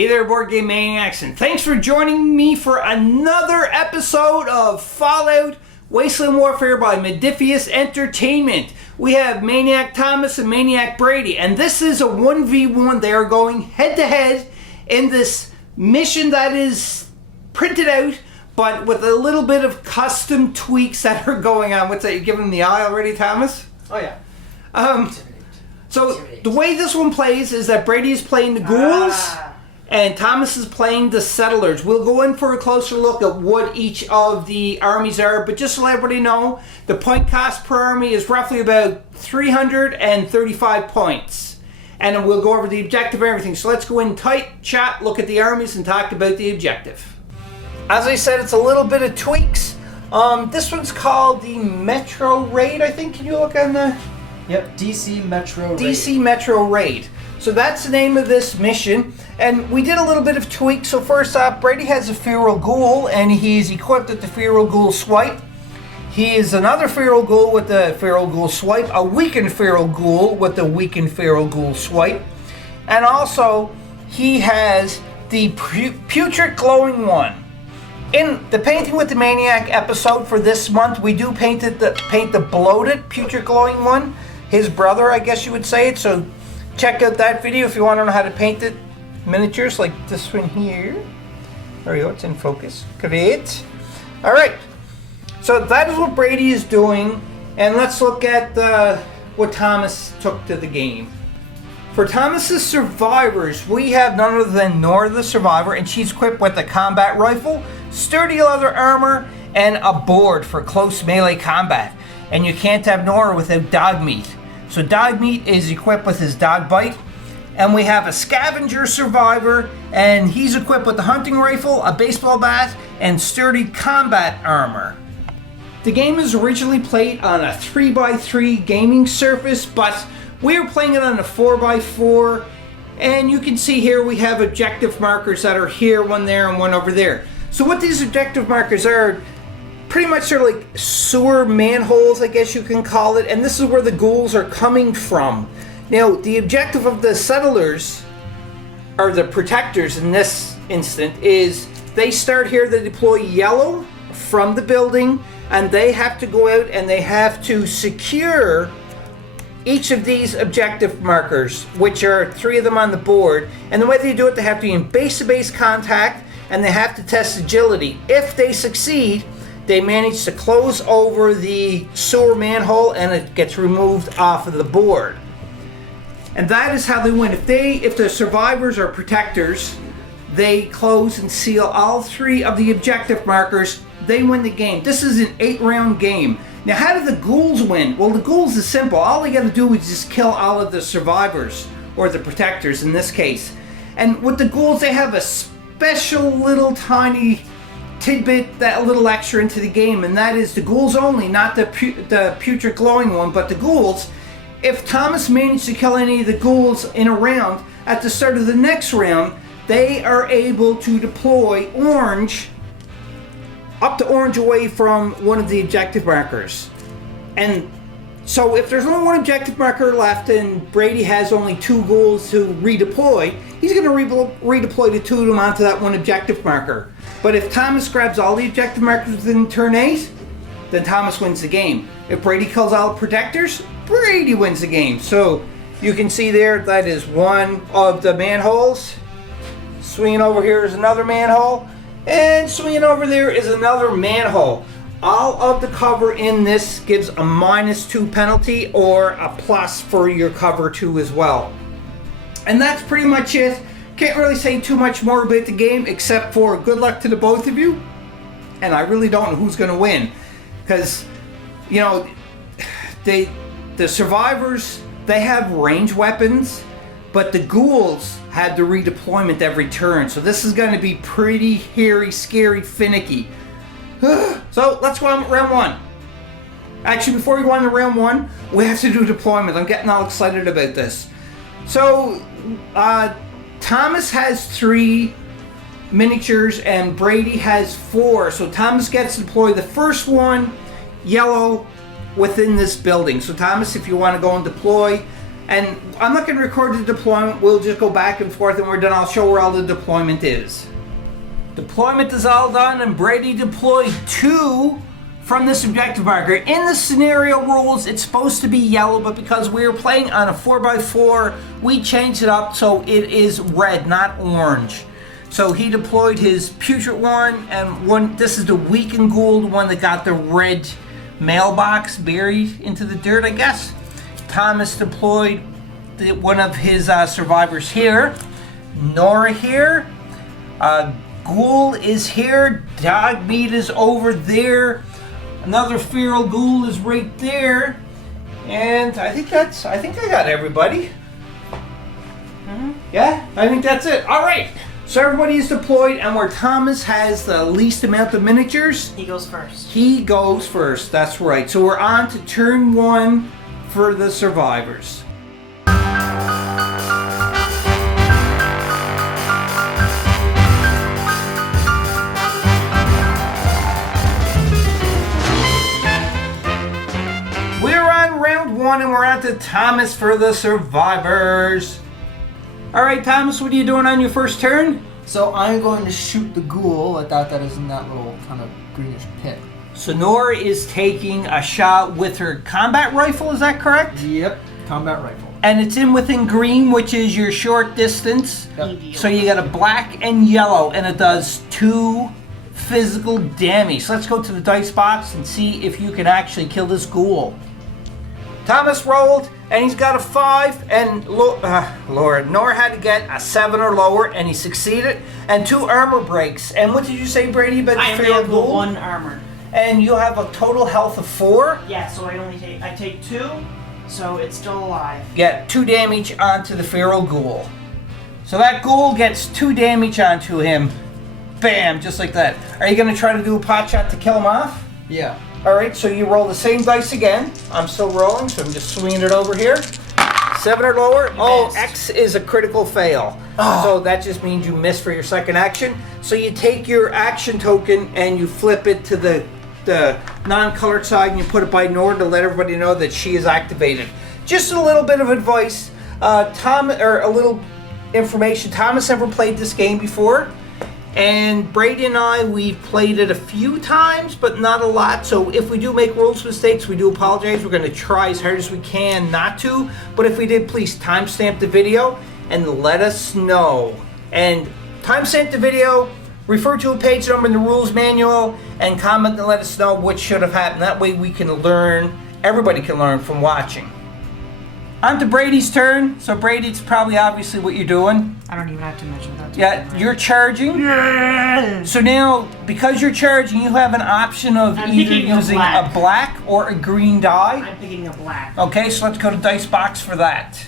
Hey there, Board Game Maniacs, and thanks for joining me for another episode of Fallout Wasteland Warfare by Modifius Entertainment. We have Maniac Thomas and Maniac Brady, and this is a 1v1. They are going head-to-head in this mission that is printed out, but with a little bit of custom tweaks that are going on. What's that, you giving them the eye already, Thomas? Oh, yeah. So the way this one plays is that Brady is playing the Ghouls, and Thomas is playing the Settlers. We'll go in for a closer look at what each of the armies are, but just to let everybody know, the point cost per army is roughly about 335 points. And then we'll go over the objective and everything. So let's go in tight, chat, look at the armies, and talk about the objective. As I said, it's a little bit of tweaks. This one's called the Metro Raid, I think. Can you look on the... Yep, DC Metro Raid. DC Metro Raid. So that's the name of this mission, and we did a little bit of tweak. So first off, Brady has a Feral Ghoul, and he's equipped with the Feral Ghoul Swipe. He is another Feral Ghoul with the Feral Ghoul Swipe, a weakened Feral Ghoul with the weakened Feral Ghoul Swipe, and also he has the Putrid Glowing One. In the Painting with the Maniac episode for this month, we do paint the bloated Putrid Glowing One, his brother, I guess you would say it. So check out that video if you want to know how to paint it. Miniatures like this one here. There we go, it's in focus. Great. Alright, so that is what Brady is doing. And let's look at what Thomas took to the game. For Thomas's survivors, we have none other than Nora the Survivor, and she's equipped with a combat rifle, sturdy leather armor, and a board for close melee combat. And you can't have Nora without dog meat. So dog meat is equipped with his dog bite. And we have a scavenger survivor, and he's equipped with a hunting rifle, a baseball bat, and sturdy combat armor. The game was originally played on a 3x3 gaming surface, but we are playing it on a 4x4, and you can see here we have objective markers that are here, one there, and one over there. So what these objective markers are, pretty much they're like sewer manholes, I guess you can call it, and this is where the ghouls are coming from. Now, the objective of the settlers, or the protectors in this instant, is they start here, they deploy yellow from the building, and they have to go out and they have to secure each of these objective markers, which are 3 of them on the board. And the way they do it, they have to be in base-to-base contact, and they have to test agility. If they succeed, they manage to close over the sewer manhole, and it gets removed off of the board. And that is how they win. If the survivors are protectors, they close and seal all 3 of the objective markers, they win the game. This is an 8-round game. Now, how do the ghouls win? Well, the ghouls is simple. All they got to do is just kill all of the survivors, or the protectors in this case. And with the ghouls, they have a special little tiny tidbit, that little extra into the game, and that is the ghouls only, not the Putrid Glowing One, but the ghouls. If Thomas managed to kill any of the ghouls in a round, at the start of the next round, they are able to deploy orange, up to orange away from one of the objective markers. And so if there's only one objective marker left and Brady has only 2 ghouls to redeploy, he's going to redeploy the 2 of them onto that one objective marker. But if Thomas grabs all the objective markers within turn 8, then Thomas wins the game. If Brady kills all the protectors, Brady wins the game. So you can see there, that is one of the manholes. Swinging over here is another manhole. And swinging over there is another manhole. All of the cover in this gives a -2 penalty, or a plus for your cover 2 as well. And that's pretty much it. Can't really say too much more about the game, except for good luck to the both of you. And I really don't know who's going to win. Because, you know, the survivors, they have range weapons, but the ghouls have the redeployment every turn. So this is going to be pretty hairy, scary, finicky. So let's go on with round 1. Actually, before we go on to round 1, we have to do deployment. I'm getting all excited about this. So Thomas has 3 miniatures and Brady has 4. So Thomas gets to deploy the first one, yellow, within this building. So Thomas, if you want to go and deploy, And I'm not going to record the deployment. We'll just go back and forth, and we're done. I'll show where all the deployment is. Deployment is all done, and Brady deployed 2 from this objective marker. In the scenario rules, it's supposed to be yellow, but because we were playing on a 4x4, we changed it up so it is red, not orange. So he deployed his putrid one, and one. This is the weakened ghoul, the one that got the red mailbox buried into the dirt, I guess. Thomas deployed one of his survivors here. Nora here. Ghoul is here. Dog meat is over there. Another feral ghoul is right there. And I think I got everybody. Yeah, I think that's it. All right. So everybody is deployed, and where Thomas has the least amount of miniatures, he goes first. He goes first, that's right. So we're on to turn 1 for the survivors. We're on round 1, and we're on to Thomas for the survivors. All right, Thomas, what are you doing on your first turn? So I'm going to shoot the ghoul. I thought that is in that little kind of greenish pit. So Nora is taking a shot with her combat rifle, is that correct? Yep, combat rifle. And it's in within green, which is your short distance. Yep. So you got a black and yellow, and it does 2 physical damage. So let's go to the dice box and see if you can actually kill this ghoul. Thomas rolled, and he's got a 5, and Nora had to get a 7 or lower, and he succeeded, and 2 armor breaks. And what did you say, Brady, about I the only feral have the ghoul? 1 armor. And you have a total health of 4? Yeah, so I take 2, so it's still alive. Yeah, 2 damage onto the feral ghoul. So that ghoul gets 2 damage onto him. Bam, just like that. Are you going to try to do a pot shot to kill him off? Yeah. Alright, so you roll the same dice again. I'm still rolling, so I'm just swinging it over here. 7 or lower. You missed. X is a critical fail. So that just means you miss for your second action. So you take your action token and you flip it to the non-colored side, and you put it by Nora to let everybody know that she is activated. Just a little bit of advice. A little information. Thomas never played this game before. And Brady and I, we've played it a few times, but not a lot. So if we do make rules mistakes, we do apologize. We're going to try as hard as we can not to. But if we did, please timestamp the video and let us know. And timestamp the video, refer to a page number in the rules manual, and comment and let us know what should have happened. That way we can learn, everybody can learn from watching. On to Brady's turn. So Brady, it's probably obviously what you're doing. I don't even have to mention that. Yeah, you're charging. Yeah. So now, because you're charging, you have an option of I'm either picking a using black. a black or a green die. I'm picking a black. Okay, so let's go to dice box for that.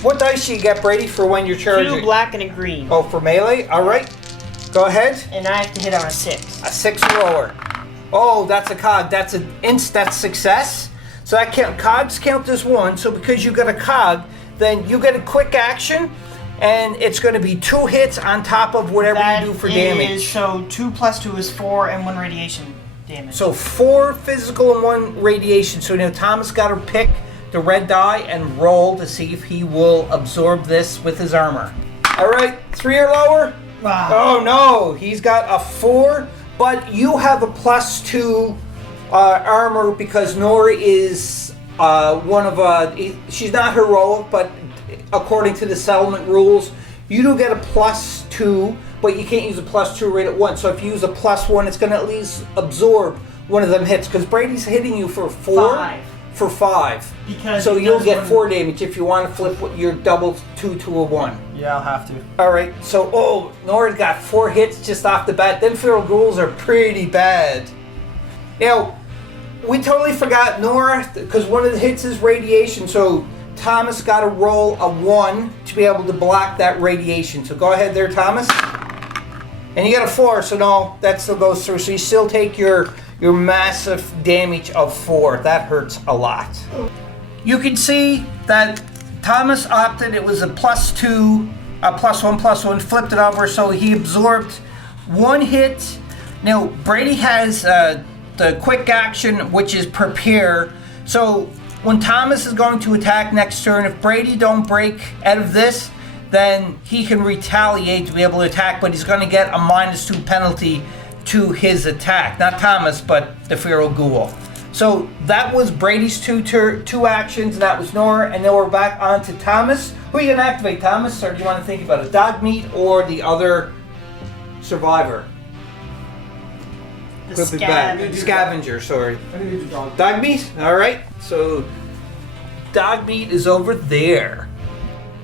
What dice do you get, Brady, for when you're charging? 2 black and a green. Oh, for melee? All right. Go ahead. And I have to hit on a 6. A 6 or lower. Oh, that's a cog. That's an instant success. So that cogs count as 1. So because you got a cog, then you get a quick action, and it's going to be 2 hits on top of whatever you do for damage. So 2 plus 2 is 4 and 1 radiation damage. So 4 physical and 1 radiation. So now Thomas got to pick the red die and roll to see if he will absorb this with his armor. All right, 3 or lower. Wow. Oh no, he's got a 4, but you have a +2 armor because Nora is she's not heroic, but according to the settlement rules, you do get a +2, but you can't use a +2 right at once. So if you use a +1, it's going to at least absorb one of them hits, because Brady's hitting you for 4. 5. For 5. Because so he you'll does get one- 4 damage if you want to flip your double 2 to a 1. Yeah, I'll have to. Alright, so Nora's got 4 hits just off the bat. Them feral ghouls are pretty bad. Now, we totally forgot Nora, because one of the hits is radiation, so Thomas got to roll a 1 to be able to block that radiation. So go ahead there, Thomas. And you got a 4, so no, that still goes through. So you still take your massive damage of 4. That hurts a lot. You can see that Thomas opted, it was a +2, a +1, flipped it over, so he absorbed 1 hit. Now, Brady has the quick action, which is prepare. So When Thomas is going to attack next turn, if Brady don't break out of this, then he can retaliate to be able to attack, but he's going to get a -2 penalty to his attack. Not Thomas, but the Feral Ghoul. So that was Brady's two actions, and that was Nora, and then we're back on to Thomas. Who are you going to activate, Thomas, or do you want to think about it? Dog meat or the other survivor? The scavenger. Scavenger, sorry. I think it's a dog. Dog meat? Alright, so dog meat is over there.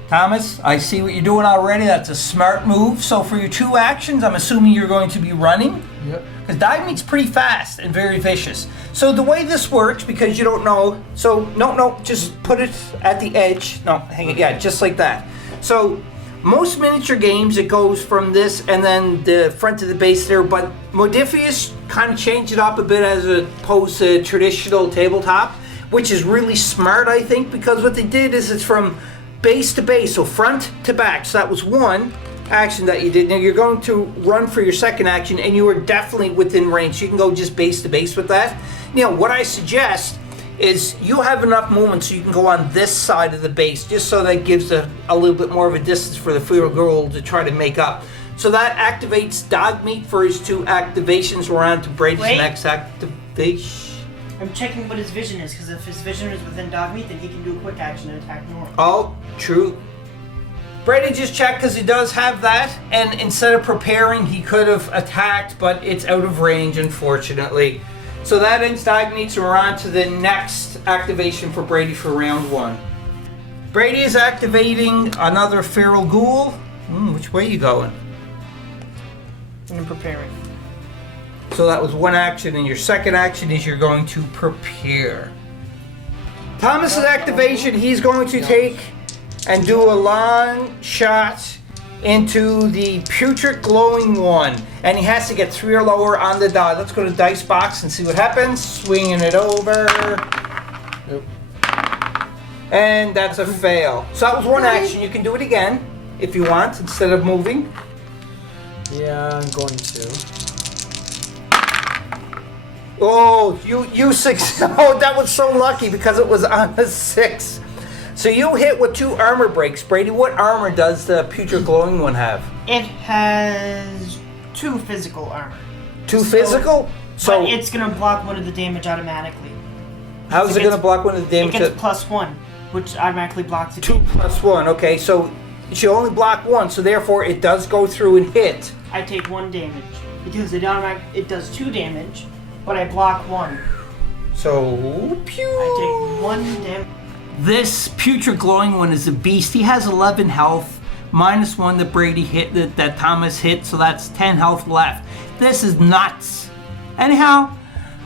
Thomas, I see what you're doing already. That's a smart move. So for your 2 actions, I'm assuming you're going to be running? Yep. Because dog meat's pretty fast and very vicious. So the way this works, because you don't know, so no, just put it at the edge. No, hang it, yeah, just like that. So most miniature games, it goes from this and then the front of the base there, but Modifius kind of changed it up a bit as opposed to traditional tabletop, which is really smart, I think, because what they did is it's from base to base, so front to back. So that was 1 action that you did. Now you're going to run for your 2nd action, and you are definitely within range. So you can go just base to base with that. Now, what I suggest is you have enough movement so you can go on this side of the base, just so that gives a little bit more of a distance for the Feral Ghoul to try to make up. So that activates Dog Meat for his 2 activations. We're on to Brady's next activation. I'm checking what his vision is, because if his vision is within dog meat, then he can do a quick action and attack Nora. Oh, true. Brady just checked because he does have that, and instead of preparing, he could have attacked, but it's out of range, unfortunately. So that ends dog meat, so we're on to the next activation for Brady for round 1. Brady is activating another Feral Ghoul. Which way are you going? I'm preparing. So that was 1 action, and your 2nd action is you're going to prepare. Thomas's activation, he's going to take and do a long shot into the putrid glowing one, and he has to get 3 or lower on the die. Let's go to dice box and see what happens. Swinging it over. Yep. And that's a fail. So that was 1 action. You can do it again if you want instead of moving. Yeah, I'm going to. Oh, you 6. Oh, that was so lucky because it was on a 6. So you hit with 2 armor breaks. Brady, what armor does the putrid glowing one have? It has 2 physical armor. 2 physical? So but it's gonna block 1 of the damage automatically. how's it going to block 1 of the damage? It gets +1, which automatically blocks it. 2 + 1. Okay, so you only block 1, so therefore it does go through and hit. I take 1 damage because it does 2 damage, but I block 1. So pew. I take 1 damage. This putrid glowing one is a beast. He has 11 health, -1 that Brady hit, that Thomas hit, so that's 10 health left. This is nuts. Anyhow,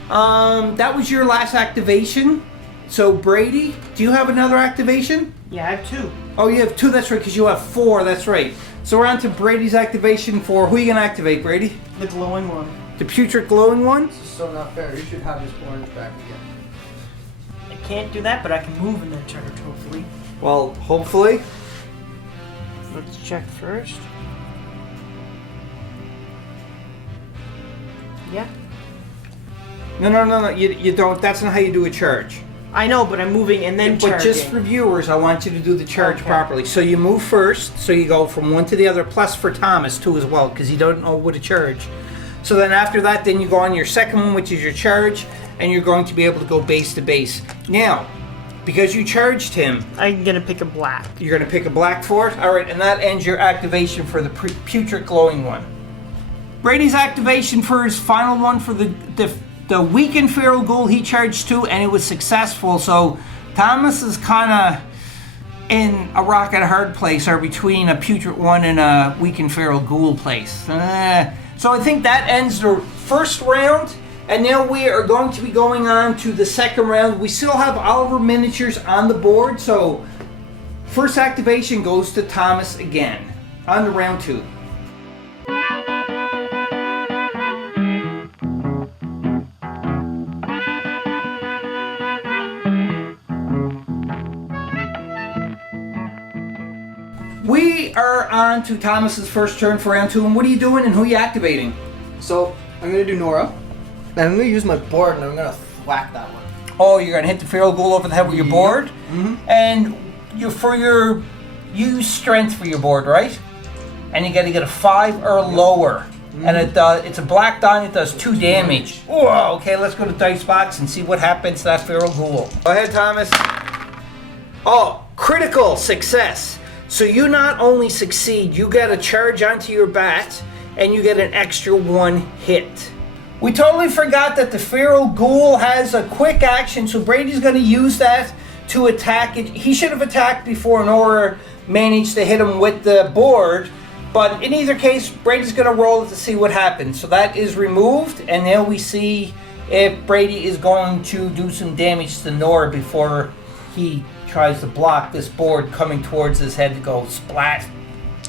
that was your last activation. So Brady, do you have another activation? Yeah, I have 2. Oh, you have 2, that's right, because you have 4, that's right. So we're on to Brady's activation for, who are you going to activate, Brady? The glowing one. The putrid glowing one? This is so not fair. You should have his orange back again. I can't do that, but I can move in that charge, hopefully. Well, hopefully. Let's check first. Yeah. No, you don't. That's not how you do a charge. I know, but I'm moving and then But charging. just for viewers, I want you to do the charge Okay. properly. So you move first, so you go from one to the other, plus for Thomas too as well, because you don't know what to charge. So then after that, then you go on your second one, which is your charge, and you're going to be able to go base to base. Now, because you charged him, I'm gonna pick a black. you're going to pick a black for it. All right, and that ends your activation for the putrid glowing one. Brady's activation for his final one for the weakened feral ghoul, he charged 2, and it was successful. So Thomas is kind of in a rock and a hard place, or between a putrid one and a weakened feral ghoul place. So I think that ends the first round, and now we are going to be going on to the second round. We still have all of our miniatures on the board, so first activation goes to Thomas again on to round 2. We are on to Thomas's first turn for round 2, and what are you doing and who are you activating? So I'm gonna do Nora, and I'm gonna use my board, and I'm gonna thwack that one. Oh, you're gonna hit the feral ghoul over the head with your board, and you use strength for your board, right? And you got to get a 5 or lower, and it's a black die. And it does 2 damage. Whoa! Okay, let's go to dice box and see what happens to that feral ghoul. Go ahead, Thomas. Oh, critical success. So you not only succeed, you get a charge onto your bat, and you get an extra 1 hit. We totally forgot that the feral ghoul has a quick action, so Brady's going to use that to attack it. He should have attacked before Nora managed to hit him with the board, but in either case, Brady's going to roll it to see what happens. So that is removed, and now we see if Brady is going to do some damage to Nora before he tries to block this board coming towards his head to go splat.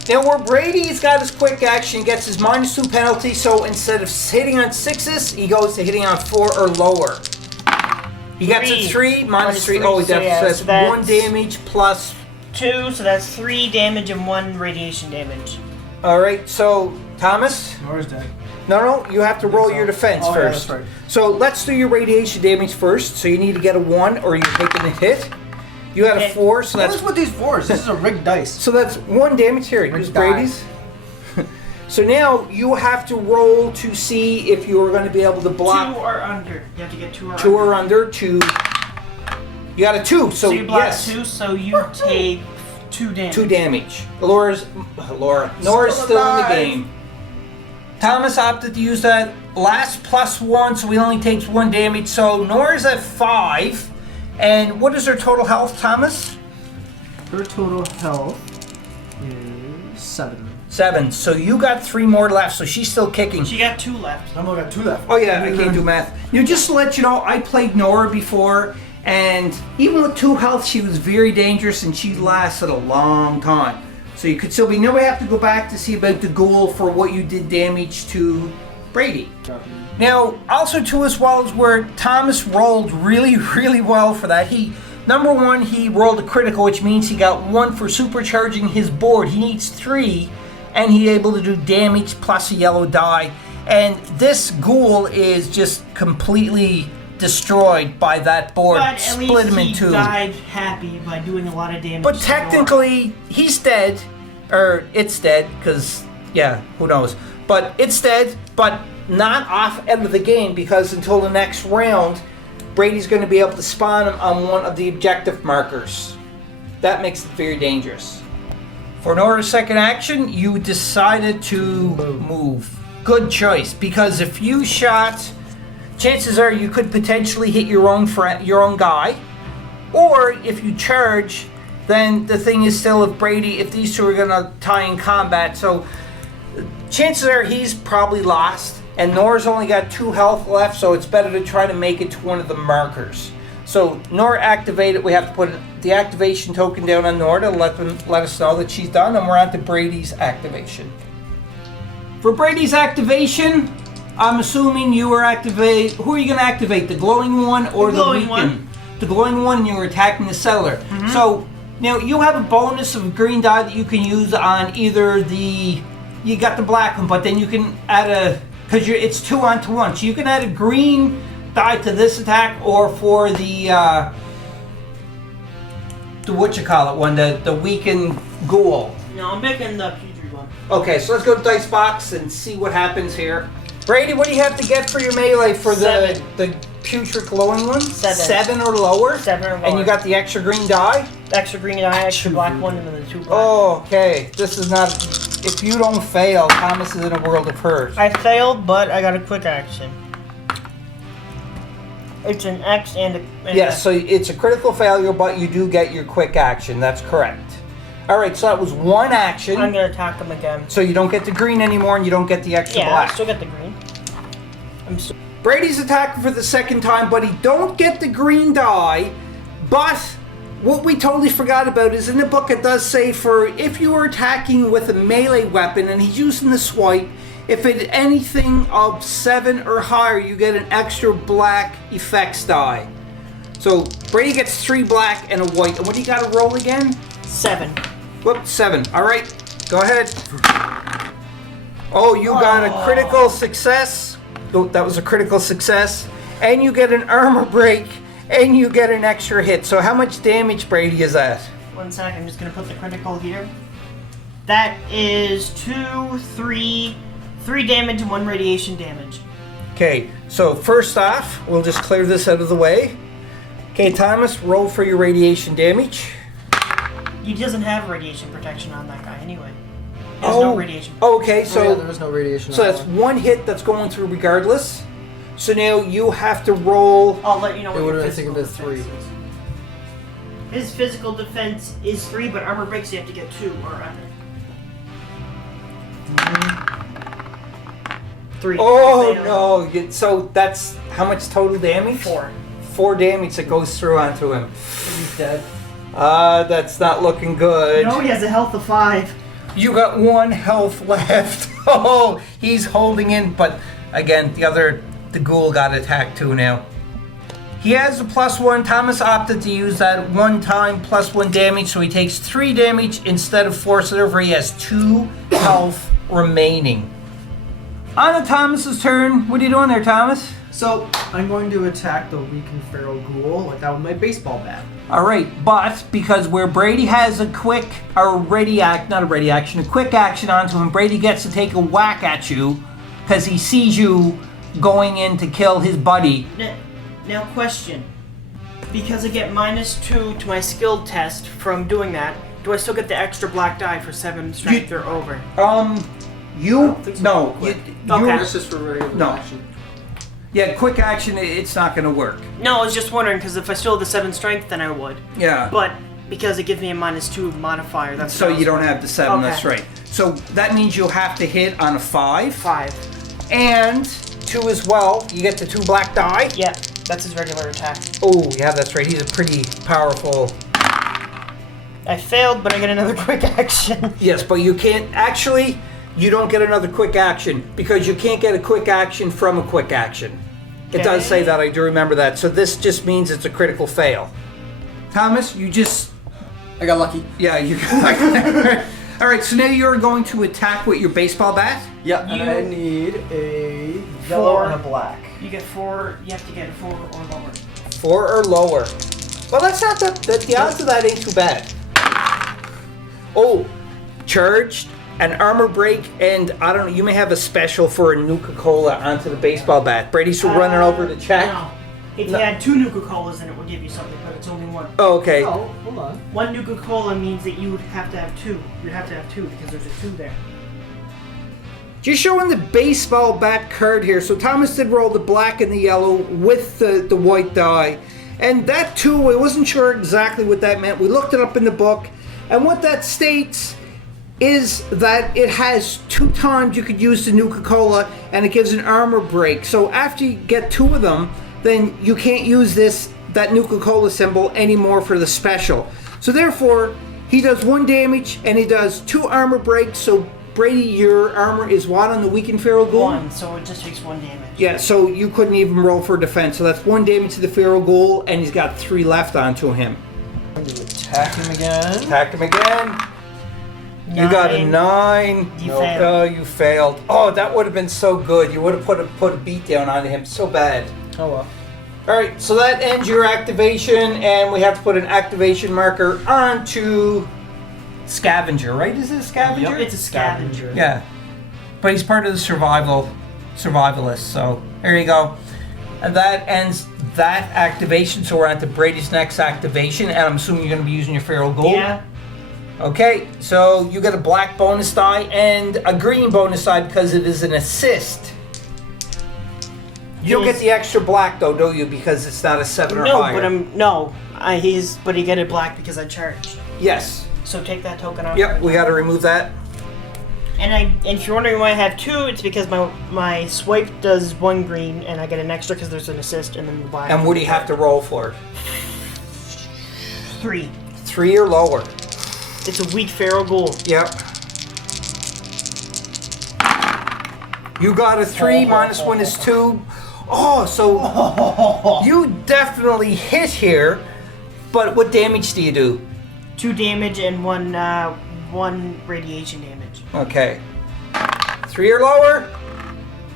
Now where Brady's got his quick action, he gets his -2 penalty, so instead of hitting on 6s, he goes to hitting on 4 or lower. He gets a 3, -3. Oh, he does. So that's 1 damage plus 2, so that's 3 damage and 1 radiation damage. Alright, so Thomas? Nora's dead. No, you have to roll your defense first. Yeah, that's right. So let's do your radiation damage first. So you need to get a 1 or you're taking a hit. You had a 4, so What that's is with these 4s? This is a rigged dice. So that's 1 damage here. Use Brady's. So now you have to roll to see if you are going to be able to block. 2 or under. You have to get 2 or 2 under. or under to. You got a 2, so you block yes. 2, so you take 2 damage. 2 damage. Nora's still in the game. Thomas opted to use that last +1, so he only takes 1 damage. So Nora's at 5. And what is her total health, Thomas? Her total health is 7. 7. So you got 3 more left, so she's still kicking. She got 2 left. I've only got 2 left. Oh yeah, I can't do math. Just to let you know, I played Nora before, and even with 2 health, she was very dangerous, and she lasted a long time. So you could still be. Now we have to go back to see about the ghoul for what you did damage to Brady. Now, also too, as well as where Thomas rolled really, really well for that. Number 1, he rolled a critical, which means he got 1 for supercharging his board. He needs 3, and he's able to do damage plus a yellow die. And this ghoul is just completely destroyed by that board. But at Split him in least 2. he died happy by doing a lot of damage. But to technically, he's dead, or it's dead, because, yeah, who knows. But it's dead, but not off end of the game, because until the next round, Brady's going to be able to spawn him on one of the objective markers. That makes it very dangerous. For Nora's second action, you decided to move. Good choice, because if you shot, chances are you could potentially hit your own guy, or if you charge, then the thing is still if Brady, if these two are going to tie in combat, so chances are he's probably lost, and Nora's only got 2 health left, so it's better to try to make it to one of the markers. So Nora activated. We have to put the activation token down on Nora to let us know that she's done, and we're on to Brady's activation. For Brady's activation, I'm assuming you were activate. Who are you going to activate? The glowing one or the glowing weakened? one. The glowing one. You were attacking the settler. So now you have a bonus of green die that you can use on either the. You got the black one, but then you can add a, because it's 2 onto 1, so you can add a green die to this attack, or for the whatchamacallit one, the weakened ghoul. No, I'm picking the putrid one. Okay, so let's go to dice box and see what happens here. Brady, what do you have to get for your melee for the putrid glowing one? 7. 7 or lower. 7 or lower. And you got the extra green die. Extra green die, extra black one, and then the 2 black. Oh, okay. This is not. If you don't fail, Thomas is in a world of hurt. I failed, but I got a quick action. It's an X and a. Yes, so it's a critical failure, but you do get your quick action. That's correct. All right, so that was 1 action. I'm gonna attack him again. So you don't get the green anymore, and you don't get the extra Yeah, black. I still get the green. Brady's attacking for the second time, but he don't get the green die. But what we totally forgot about is in the book it does say for if you are attacking with a melee weapon and he's using the swipe, if it's anything of 7 or higher, you get an extra black effects die. So Brady gets 3 black and a white. And what do you got to roll again? 7. Whoop, 7. All right, go ahead. Oh, you got a critical success. Oh, that was a critical success. And you get an armor break. and you get an extra hit. So how much damage, Brady, is that? 1 sec, I'm just gonna put the critical here. That is 2, 3 damage and 1 radiation damage. Okay, so first off, we'll just clear this out of the way. Okay, Thomas, roll for your radiation damage. He doesn't have radiation protection on that guy anyway. There's no radiation. Okay, so yeah, there was no radiation. so on that's that one hit that's going through regardless. So now you have to roll. I'll let you know It what your would've been physical thinking of defense is. His physical defense is 3, but armor breaks you have to get 2 or under. 3. Oh Fail. no! So that's how much total damage? 4. 4 damage that goes through onto him. He's dead. That's not looking good. No, he has a health of 5. You got 1 health left. Oh, he's holding in, but again, the ghoul got attacked too now. He has a +1. Thomas opted to use that one time +1 damage, so he takes 3 damage instead of 4, so therefore he has 2 health remaining. On to Thomas's turn. What are you doing there, Thomas? So I'm going to attack the weakened feral ghoul like that with my baseball bat. All right, but because where Brady has a quick action onto him, Brady gets to take a whack at you because he sees you going in to kill his buddy. Now question. Because I get -2 to my skill test from doing that, do I still get the extra black die for 7 strength or over? You think so. no, Quick. Okay. That's just for regular No. action. yeah, quick action. It's not going to work. No, I was just wondering because if I still have the 7 strength, then I would. Yeah. But because it gives me a -2 modifier, that's So what I you was don't have the 7. Okay. That's right. So that means you'll have to hit on a 5 5. and 2 as well. You get the 2 black die. Yeah, that's his regular attack. Oh yeah, that's right. He's a pretty powerful. I failed, but I get another quick action. Yes, but you can't actually. You don't get another quick action because you can't get a quick action from a quick action. It does say that, I do remember that. So this just means it's a critical fail. Thomas, you just... I got lucky. Yeah, you... All right, so now you're going to attack with your baseball bat? Yeah, and I need a yellow 4 and a black. You get 4. You have to get a 4 or lower. 4 or lower. Well, that's not the odds of that ain't too bad. Oh, charged, an armor break, and I don't know, you may have a special for a Nuka-Cola onto the baseball bat. Brady's running over to check. No. If you had 2 Nuka-Colas, then it would give you something, but it's only 1. Oh, okay. Oh, hold on. 1 Nuka-Cola means that you would have to have 2. You'd have to have 2 because there's a 2 there. Just showing the baseball bat card here. So Thomas did roll the black and the yellow with the white die. And that too, I wasn't sure exactly what that meant. We looked it up in the book. And what that states is that it has 2 times you could use the Nuka-Cola and it gives an armor break. So after you get 2 of them, then you can't use that Nuka-Cola symbol anymore for the special. So therefore, he does 1 damage and he does 2 armor breaks. So Brady, your armor is what on the weakened feral ghoul? 1, so it just takes 1 damage. Yeah, so you couldn't even roll for defense. So that's 1 damage to the feral ghoul, and he's got 3 left onto him. I'm going to attack him again. Attack him again. You got a 9. You No, failed. Oh, you failed. Oh, that would have been so good. You would have put a beat down on him so bad. Oh well. All right, so that ends your activation, and we have to put an activation marker onto Scavenger, right? Is it a Scavenger? Yep, it's a scavenger. Yeah, but he's part of the survivalists. So there you go. And that ends that activation. So we're on to Brady's next activation, and I'm assuming you're going to be using your feral ghoul. Yeah. Okay, so you get a black bonus die and a green bonus die because it is an assist. You don't get the extra black though, do you? Because it's not a 7 or No, higher. but he get it black because I charged. Yes. So take that token off. Yep, we got to remove that. And if you're wondering why I have 2, it's because my swipe does 1 green, and I get an extra because there's an assist, and then the black. And what do you have to roll for? 3. 3 or lower. It's a weak feral ghoul. Yep. You got a 3, -1 is 2. Oh, so you definitely hit here, but what damage do you do? 2 damage and 1 radiation damage. Okay. 3 or lower?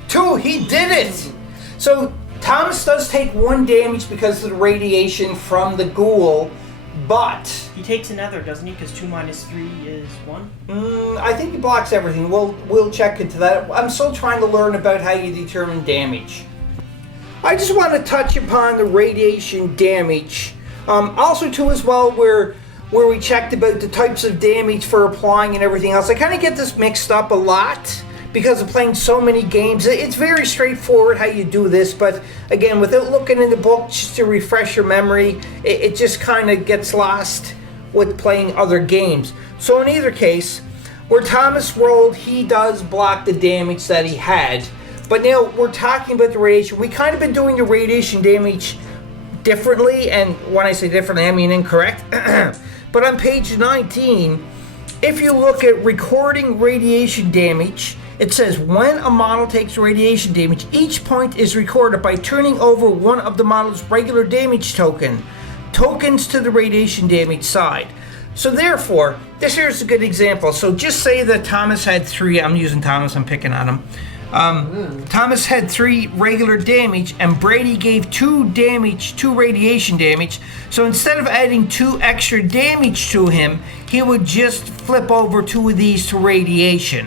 2, he did it! So Thomas does take 1 damage because of the radiation from the ghoul, but... He takes another, doesn't he? Because 2 minus 3 is 1? I think he blocks everything. We'll check into that. I'm still trying to learn about how you determine damage. I just want to touch upon the radiation damage. Also, too, as well, where we checked about the types of damage for applying and everything else. I kind of get this mixed up a lot because of playing so many games. It's very straightforward how you do this, but again, without looking in the book, just to refresh your memory, it just kind of gets lost with playing other games. So in either case, where Thomas rolled, he does block the damage that he had. But now we're talking about the radiation. We kind of been doing the radiation damage differently, and when I say differently, I mean incorrect. But on page 19, if you look at recording radiation damage, it says when a model takes radiation damage, each point is recorded by turning over one of the model's regular damage tokens to the radiation damage side. So therefore, this here's a good example. So just say that Thomas had 3, I'm using Thomas, I'm picking on him. Thomas had 3 regular damage and Brady gave 2 radiation damage. So instead of adding 2 extra damage to him, he would just flip over 2 of these to radiation.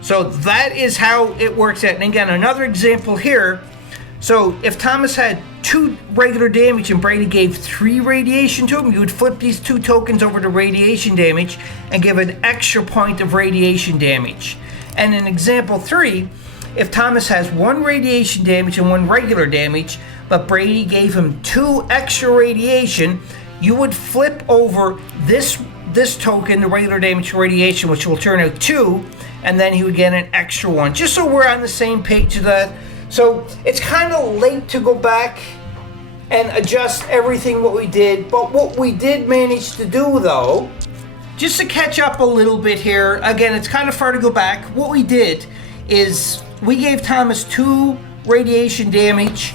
So that is how it works out. And again, another example here. So if Thomas had 2 regular damage and Brady gave 3 radiation to him, you would flip these 2 tokens over to radiation damage and give an extra point of radiation damage. And in example 3, if Thomas has 1 radiation damage and 1 regular damage, but Brady gave him 2 extra radiation, you would flip over this token, the regular damage radiation, which will turn out 2, and then he would get an extra 1, just so we're on the same page of that. So it's kind of late to go back and adjust everything what we did, but what we did manage to do though, just to catch up a little bit here, again, it's kind of far to go back. What we did is we gave Thomas 2 radiation damage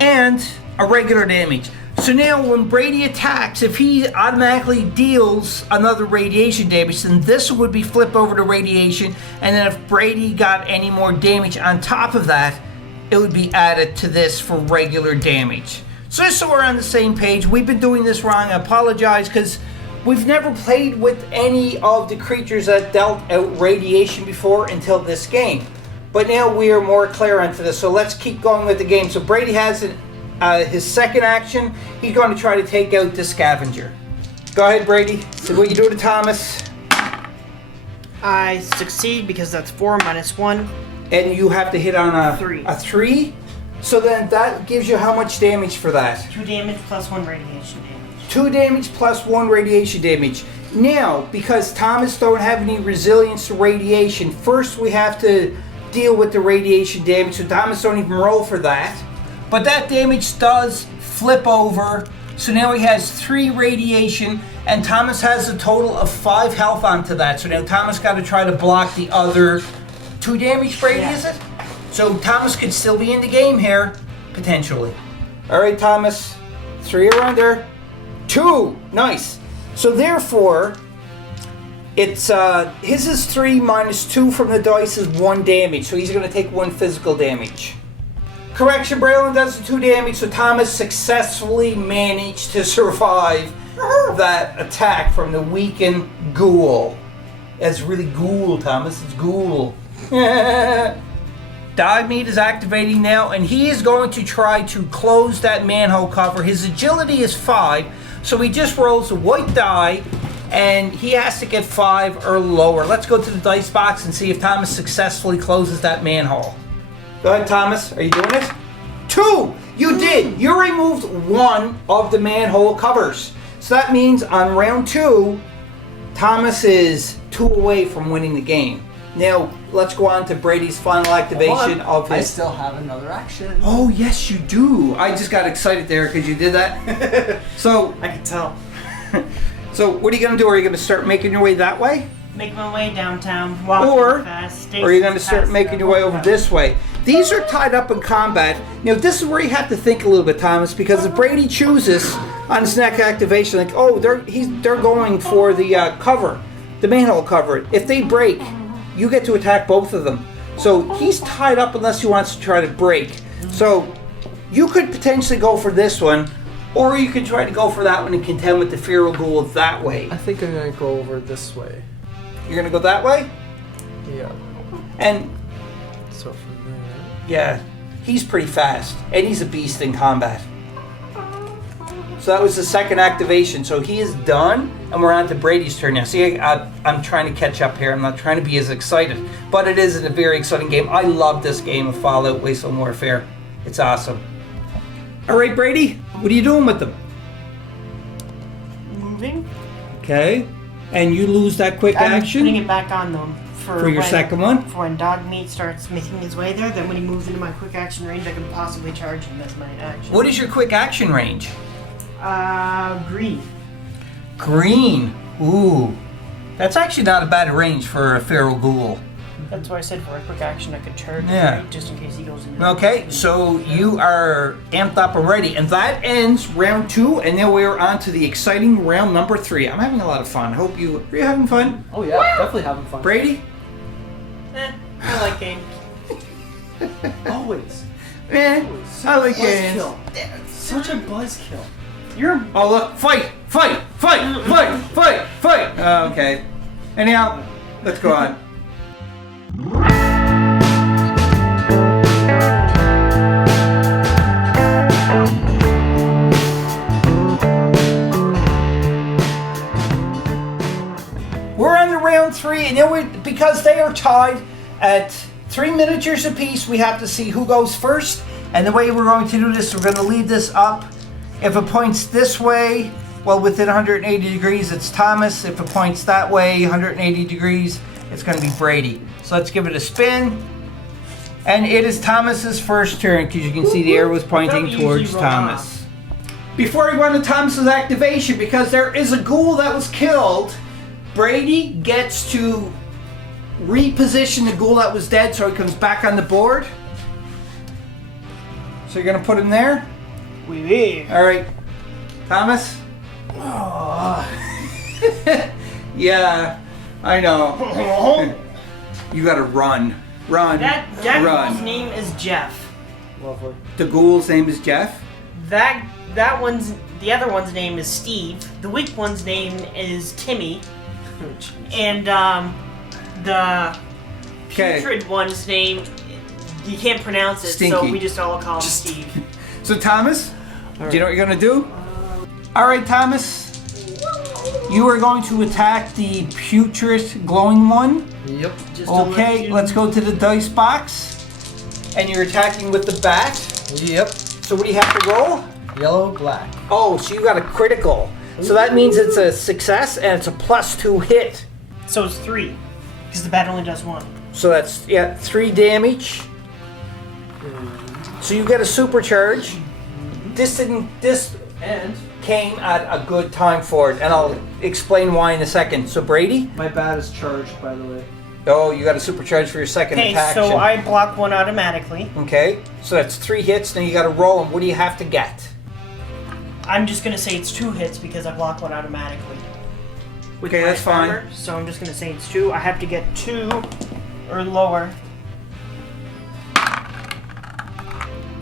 and a regular damage. So now when Brady attacks, if he automatically deals another radiation damage, then this would be flipped over to radiation, and then if Brady got any more damage on top of that, it would be added to this for regular damage. So just so we're on the same page, we've been doing this wrong. I apologize because we've never played with any of the creatures that dealt out radiation before until this game. But now we are more clear onto this, so let's keep going with the game. So Brady has his second action. He's going to try to take out the scavenger. Go ahead, Brady. So what you do to Thomas? I succeed because that's 4 minus 1. And you have to hit on a 3. A 3? So then that gives you how much damage for that? 2 damage plus 1 radiation damage. 2 damage plus 1 radiation damage. Now, because Thomas don't have any resilience to radiation, first we have to deal with the radiation damage, so Thomas don't even roll for that. But that damage does flip over, so now he has 3 radiation, and Thomas has a total of 5 health onto that. So now Thomas got to try to block the other 2 damage, Brady, Yeah. is it? So Thomas could still be in the game here, potentially. All right, Thomas, 3 around there. 2, nice. So therefore, it's his is 3 minus 2 from the dice is 1 damage, so he's going to take 1 physical damage. Correction, Braylon does the 2 damage, so Thomas successfully managed to survive that attack from the weakened ghoul. It's really ghoul, Thomas, it's ghoul. Dog meat is activating now, and he is going to try to close that manhole cover. His agility is 5, so he just rolls a white die, and he has to get 5 or lower. Let's go to the dice box and see if Thomas successfully closes that manhole. Go ahead, Thomas. Are you doing it? 2! You did! You removed 1 of the manhole covers. So that means on round 2, Thomas is 2 away from winning the game. Now, let's go on to Brady's final activation of his... I still have another action. Oh, yes, you do. I just got excited there because you did that. So, I can tell. So, what are you going to do? Are you going to start making your way that way? Make my way downtown, walking Or fast. are you going to start making your way over this way? These are tied up in combat. Now, this is where you have to think a little bit, Thomas, because if Brady chooses on his next activation, like, oh, they're going for the cover, the manhole cover. If they break, you get to attack both of them. So he's tied up unless he wants to try to break. So you could potentially go for this one, or you could try to go for that one and contend with the Feral Ghoul that way. I think I'm gonna go over this way. You're gonna go that way? Yeah. And So from there. yeah, he's pretty fast, and he's a beast in combat. So that was the second activation. So he is done, and we're on to Brady's turn now. See, I'm trying to catch up here. I'm not trying to be as excited, but it is a very exciting game. I love this game of Fallout Wasteland Warfare. It's awesome. All right, Brady, what are you doing with them? Moving. Okay, and you lose that quick I'm action putting it back on them for your second one. For when dog meat starts making his way there, then when he moves into my quick action range, I can possibly charge him as my action. What is your quick action range? Green. Green. Ooh, that's actually not a bad range for a Feral Ghoul. That's why I said for a quick action I could charge Yeah. him, right, just in case he goes into. Okay, so you are amped up already, and that ends round 2, and then we're on to the exciting round number 3. I'm having a lot of fun. Hope you are you having fun, Oh yeah, definitely having fun. Brady? I like games. Always. I like games. Buzzkill. Such a buzzkill. You're Oh look, fight! Okay. Anyhow, let's go on. We're on to round 3, and then because they are tied at 3 miniatures apiece, we have to see who goes first. And the way we're going to do this, we're going to leave this up. If it points this way, well, within 180 degrees, it's Thomas. If it points that way, 180 degrees, it's going to be Brady. So let's give it a spin. And it is Thomas's first turn, because you can see the arrow is pointing Don't towards usually roll Thomas. Before we go on to Thomas's activation, because there is a ghoul that was killed, Brady gets to reposition the ghoul that was dead so he comes back on the board. So you're going to put him there? Oui. All right, Thomas. Oh. Yeah, I know. You gotta run. That Run. ghoul's name is Jeff. Lovely. The ghoul's name is Jeff. That one's the other one's name is Steve. The weak one's name is Timmy, and the Okay. putrid one's name you can't pronounce it, so Stinky. we just all call him Steve. So Thomas, do you know what you're gonna do? All right, Thomas. You are going to attack the putrid glowing one. Yep. Just to let Okay, you- let's go to the dice box. And you're attacking with the bat. Yep. So what do you have to roll? Yellow, black. Oh, so you got a critical. So that means it's a success and it's a +2 hit. So it's 3, because the bat only does 1. So that's 3 damage. So you get a supercharge. This And came at a good time for it, and I'll explain why in a second. So Brady, my bat is charged, by the way. oh, you got a supercharge for your second Okay, attack. so I block 1 automatically. Okay, so that's 3 hits. Now you got to roll them. What do you have to get? I'm just gonna say it's 2 hits because I block 1 automatically. With Okay, my that's fine. armor, so I'm just gonna say it's 2. I have to get 2 or lower.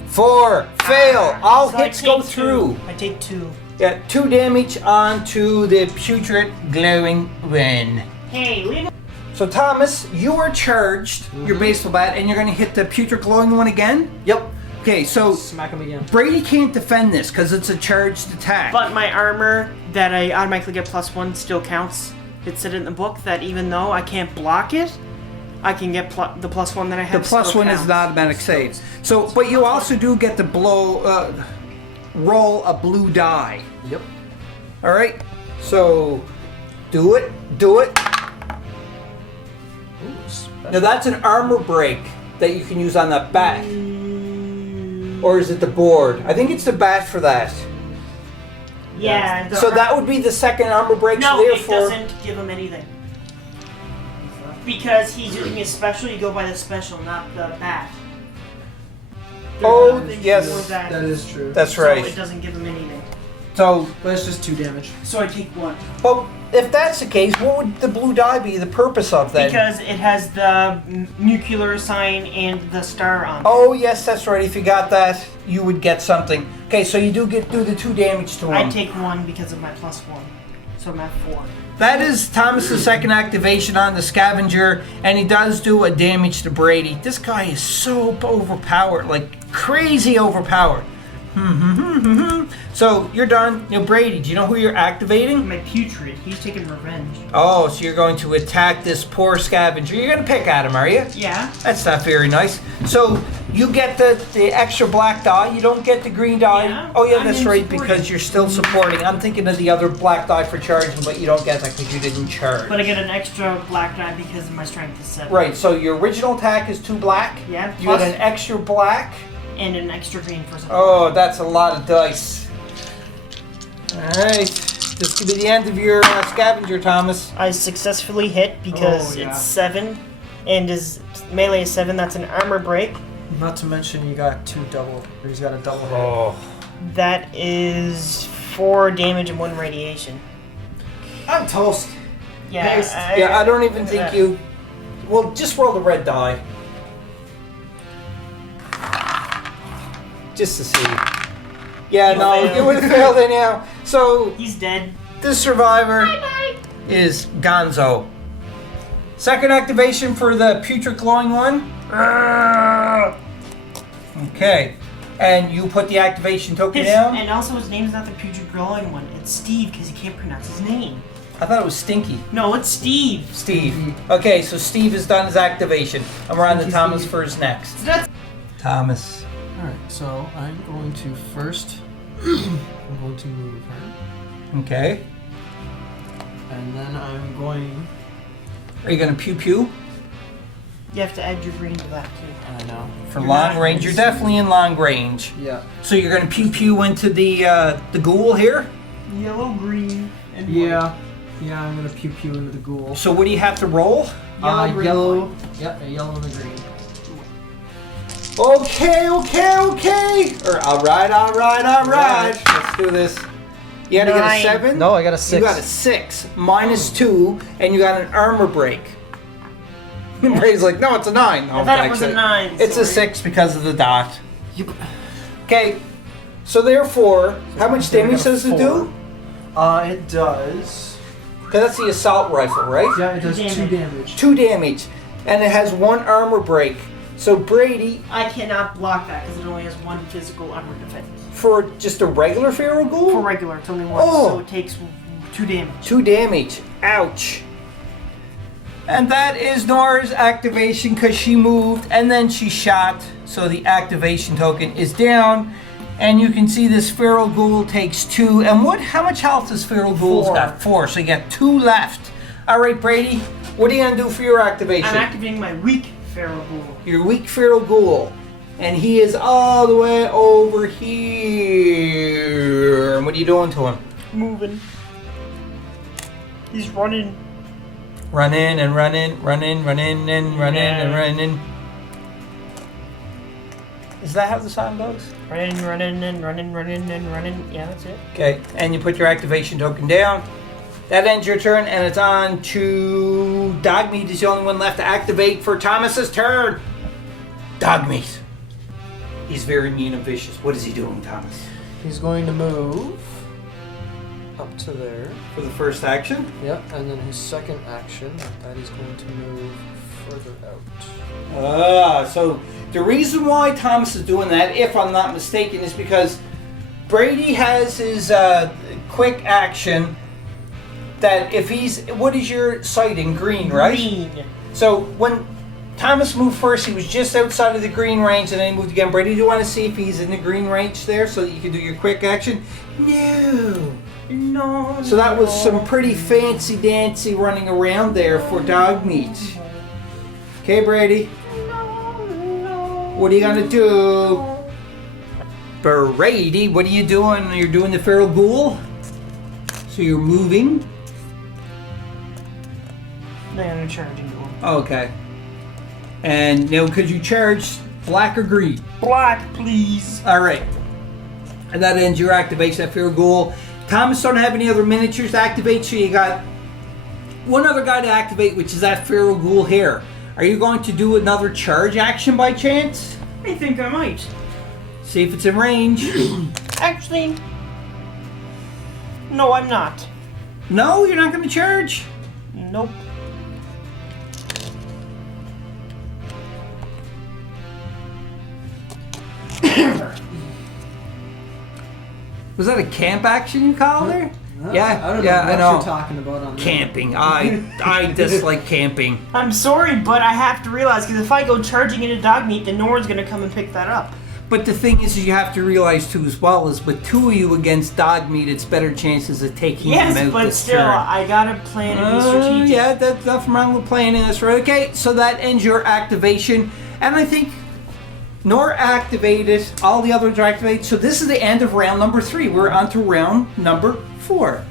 4. Fail. All So I hits go take 2. through. I take 2. Yeah, 2 damage onto the putrid glowing one. Hey, leave it. So Thomas, you are charged your baseball bat, and you're going to hit the putrid glowing one again. Yep. Okay, so Smack him again. Brady can't defend this because it's a charged attack. But my armor that I automatically get +1 still counts. It said in the book that even though I can't block it, I can get the +1 that I the have. +1 still is counts. an automatic save. So, but you also do get to roll a blue die. Yep. All right. So, do it. Do it. Ooh, special. Now that's an armor break that you can use on that bat. Or is it the board? I think it's the bat for that. Yeah. So that would be the second armor break. No, so it therefore, doesn't give him anything. Because he's using his special, you go by the special, not the bat. Oh, There's yes. nothing for that. That is true. That's So right. it doesn't give him anything. So, But it's just 2 damage. So I take 1. well, if that's the case, what would the blue die be the purpose of then? Because it has the nuclear sign and the star on it. Oh, yes, that's right. If you got that, you would get something. Okay, so you do the 2 damage to him. I take 1 because of my +1. So I'm at 4. That is Thomas's second activation on the scavenger, and he does do a damage to Brady. This guy is so overpowered, like crazy overpowered. So you're done. Brady, do you know who you're activating? My putrid. He's taking revenge. Oh, so you're going to attack this poor scavenger. You're going to pick at him, are you? Yeah. That's not very nice. So you get the extra black die. You don't get the green die. Yeah, Oh, yeah, I'm that's right, supporting. because you're still supporting. I'm thinking of the other black die for charging, but you don't get that because you didn't charge. But I get an extra black die because my strength is 7. Right, so your original attack is 2 black. Yeah, You get plus- an extra black. And an extra green for support. Oh, that's a lot of dice. Alright, this could be the end of your scavenger, Thomas. I successfully hit because Oh, yeah. it's 7, and his melee is 7. That's an armor break. Not to mention you got 2 double. Or he's got a double hit. Oh. That is 4 damage and 1 radiation. I'm toast. Yeah, Nice. Yeah, I don't even think you... Well, just roll the red die. Just to see. Yeah, You no, failed. you would have failed anyhow. So, He's dead. this survivor is Gonzo. Second activation for the putrid glowing one. Okay. And you put the activation token down? And also his name's not the putrid glowing one. It's Steve because he can't pronounce his name. I thought it was Stinky. No, it's Steve. Steve. Okay, so Steve has done his activation. And we're on to Stinky Thomas Steve. first next. So that's Thomas. Alright, so I'm going to first. I'm going to move her. Okay. And then I'm going. Are you going to pew pew? you have to add your green to that too. I know. For You're long not- range, you're definitely in long range. Yeah. So you're gonna pew pew into the ghoul here. Yellow, green, and Yeah. Yeah, I'm gonna pew pew into the ghoul. So what do you have to roll? Yellow, green, yellow. white. Yep, a yellow and a green. Okay. All right. Let's do this. You had to get a 9. 7. No, I got a 6. You got a 6 minus 2, and you got an armor break. And Bray's like, no, it's a 9. No, I thought it was a actually, 9. It's a sorry. 6 because of the dot. Okay. So therefore, how much damage does it do? It does. Because that's the assault rifle, right? Yeah, it does 2 Damage. damage. 2 damage, and it has 1 armor break. So Brady, I cannot block that because it only has 1 physical armor defense. for just a regular feral ghoul, For regular, it's only 1, Oh. so it takes 2 damage. 2 damage. Ouch. And that is Nora's activation because she moved and then she shot. So the activation token is down. And you can see this feral ghoul takes 2. And how much health does feral ghouls 4. got? 4. So you got 2 left. All right, Brady, what are you going to do for your activation? I'm activating my weak feral ghoul. Your weak feral ghoul. And he is all the way over here. And what are you doing to him? Moving. He's running. Run in and run in, run in, run in, and run in and Yeah. run in. Is that how the song goes? Running, running, and running, running, and running. Yeah, that's it. Okay, and you put your activation token down. That ends your turn, and it's on to Dogmeat is the only one left to activate for Thomas's turn. Dogmeat. He's very mean and vicious. What is he doing, Thomas? He's going to move up to there. For the first action? Yep, and then his second action, that he's going to move further out. So the reason why Thomas is doing that, if I'm not mistaken, is because Brady has his quick action that if he's, what is your sighting? Green, right? Green. So when Thomas moved first, he was just outside of the green range, and then he moved again. Brady, do you want to see if he's in the green range there so that you can do your quick action? No. No. So that was some pretty fancy dancy running around there for Dogmeat. Okay, Brady. What are you gonna do? Brady, what are you doing? You're doing the feral ghoul? So you're moving? Then I'm charging to him. Okay. And now could you charge black or green? Black, please. Alright. And that ends your activation, that feral ghoul. Thomas don't have any other miniatures to activate, so you got one other guy to activate, which is that Feral Ghoul here. Are you going to do another charge action by chance? I think I might. See if it's in range. Actually, no, I'm not. No, you're not going to charge? Nope. Was that a camp action you called her? Yeah, I don't know yeah, what I know. you're talking about on Camping. I dislike camping. I'm sorry, but I have to realize, because if I go charging into dog meat, then no one's going to come and pick that up. But the thing is you have to realize too as well is with two of you against dog meat, it's better chances of taking Yes, them out but this still, turn. I gotta plan and be strategic. Yeah, that's nothing wrong with playing in this, right? Okay, so that ends your activation, and I think Nor activated, all the others are activated. So this is the end of round number 3. We're on to round number 4.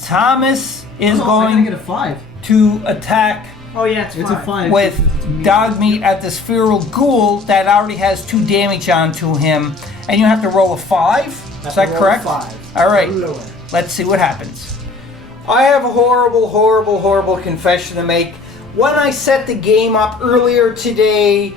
Thomas is I'm going gonna get a 5. to attack Oh yeah, it's It's a 5. with It's me. dog meat at this feral ghoul that already has 2 damage onto him, and you have to roll a 5. Is that correct? 5. All right. Lower. Let's see what happens. I have a horrible confession to make. When I set the game up earlier today,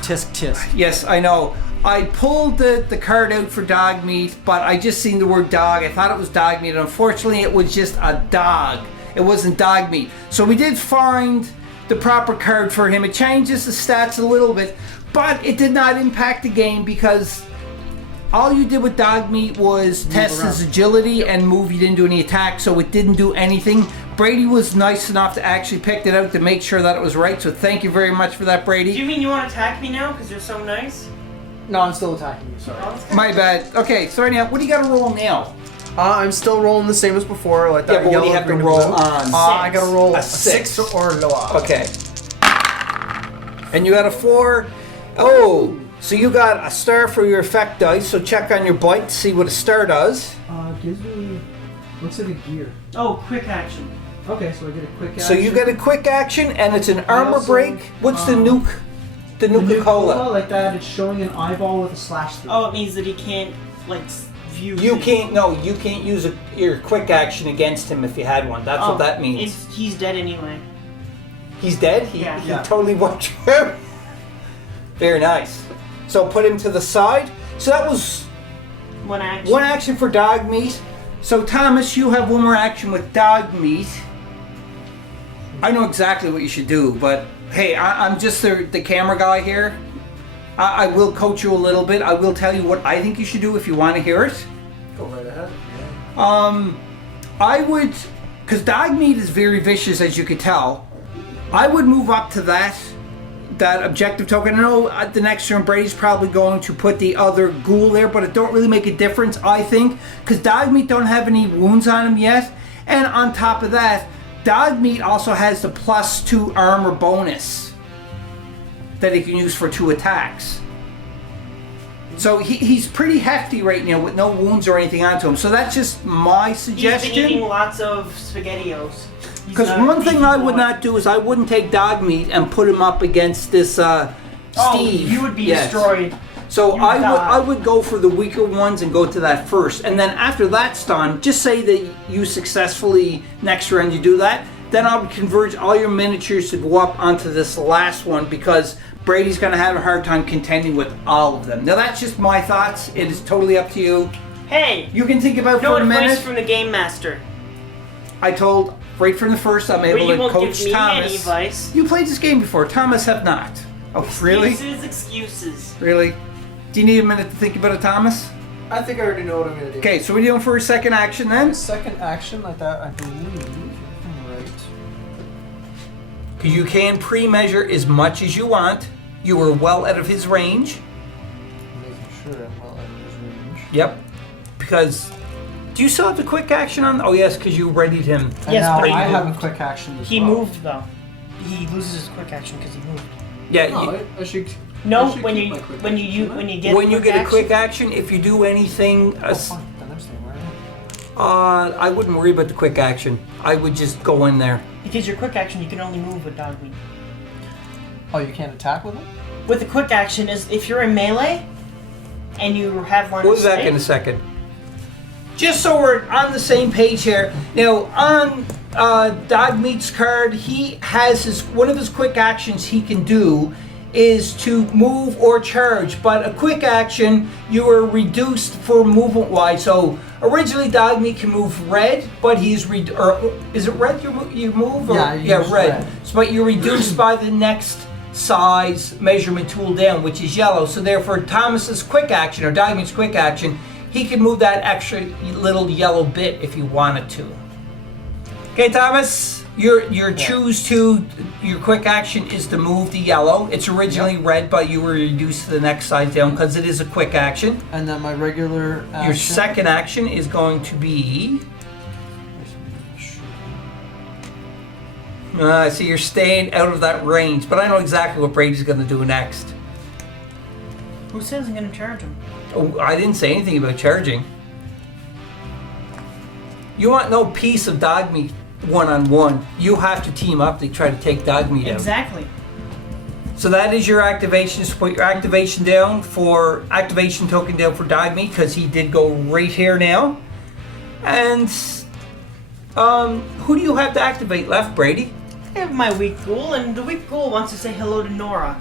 Tisk tisk. yes, I know, I pulled the card out for dog meat, but I just seen the word dog. I thought it was dog meat. Unfortunately, it was just a dog. It wasn't dog meat. So we did find the proper card for him. It changes the stats a little bit, but it did not impact the game because all you did with dog meat was test his agility and move. You didn't do any attack, so it didn't do anything. Brady was nice enough to actually pick it out to make sure that it was right, so thank you very much for that, Brady. Do you mean you want to attack me now because you're so nice? No, I'm still attacking you. Sorry. Oh, that's kinda- My bad. Okay, so now, what do you got to roll now? I'm still rolling the same as before, like that. Yeah, but what do yellow, you have to green, and roll blue. on? I gotta roll A a six. 6 or lower. Okay. And you got a 4. Oh, so you got a star for your effect dice, so check on your bite to see what a star does. Gives me. Looks like a gear. Oh, quick action. Okay, so I get a quick action. So you get a quick action, and it's an armor also, break. What's the nuke? The the Nuka-Cola. like that. It's showing an eyeball with a slash through. Oh, it means that he can't view. You me. can't. No, you can't use your quick action against him if you had one. That's what that means. He's dead anyway. He's dead. He Yeah. totally wiped him. Very nice. So put him to the side. So that was One action. one action for dog meat. So Thomas, you have one more action with dog meat. I know exactly what you should do, but hey, I'm just the camera guy here. I will coach you a little bit. I will tell you what I think you should do if you want to hear it. Go right ahead. I would, because dog meat is very vicious, as you could tell. I would move up to that objective token. I know at the next turn Brady's probably going to put the other ghoul there, but it don't really make a difference, I think, because dog meat don't have any wounds on him yet. And on top of that, dog meat also has the +2 armor bonus that he can use for 2 attacks. So he's pretty hefty right now with no wounds or anything onto him. So that's just my He's been suggestion. eating lots of SpaghettiOs. Because one thing I would not do is I wouldn't take dog meat and put him up against this Steve. Oh, you would be Yes. destroyed. So You I die. would go for the weaker ones and go to that first, and then after that's done, just say that you successfully next round you do that. Then I would converge all your miniatures to go up onto this last one because Brady's going to have a hard time contending with all of them. Now that's just my thoughts. It is totally up to you. Hey, You can think about it no for a advice minute. from the game master. I told right from the first I'm But able you to won't coach give me Thomas. any advice. You played this game before. Thomas have not. Oh, really? Excuses. Really? Do you need a minute to think about it, Thomas? I think I already know what I'm gonna do. Okay, so we're doing for a second action then? Second action like that, I believe. Right. Because you can pre-measure as much as you want. You are well out of his range. Making sure I'm well out of his range. Yep. Because, do you still have the quick action on? Oh yes, because you readied him. And Yes, now but he I have a moved. quick action as He well. moved though. He loses his quick action because he moved. Yeah. No, I should. No, I should when keep you my quick when action, you shouldn't I? when you get when you quick get a action, quick action, if you do anything, Oh, fine. Then I'm staying where I am. I wouldn't worry about the quick action. I would just go in there. Because your quick action, you can only move with dog meat. Oh, you can't attack with it? With the quick action, is if you're in melee and you have line We'll of be back sight. in a second. Just so we're on the same page here. Now, on Dogmeat's card, he has one of his quick actions he can do is to move or charge. But a quick action, you are reduced for movement-wise. So originally, Dogmeat can move red, but he's is it red you move? Or? Yeah, red. So, but you're reduced by the next size measurement tool down, which is yellow. So therefore, Thomas's quick action or Dogmeat's quick action, he can move that extra little yellow bit if he wanted to. Okay, Thomas, your quick action is to move the yellow. It's originally red, but you were reduced to the next size down because it is a quick action. And then my regular action. Your second action is going to be. So you're staying out of that range, but I know exactly what Brady's going to do next. Who says I'm going to charge him? Oh, I didn't say anything about charging. You want no piece of Dogmeat one-on-one. You have to team up to try to take Dogmeat out. Exactly. So that is your activation. Just put your activation down for activation token down for Dogmeat because he did go right here now. And who do you have to activate left, Brady? I have my weak ghoul, and the weak ghoul wants to say hello to Nora.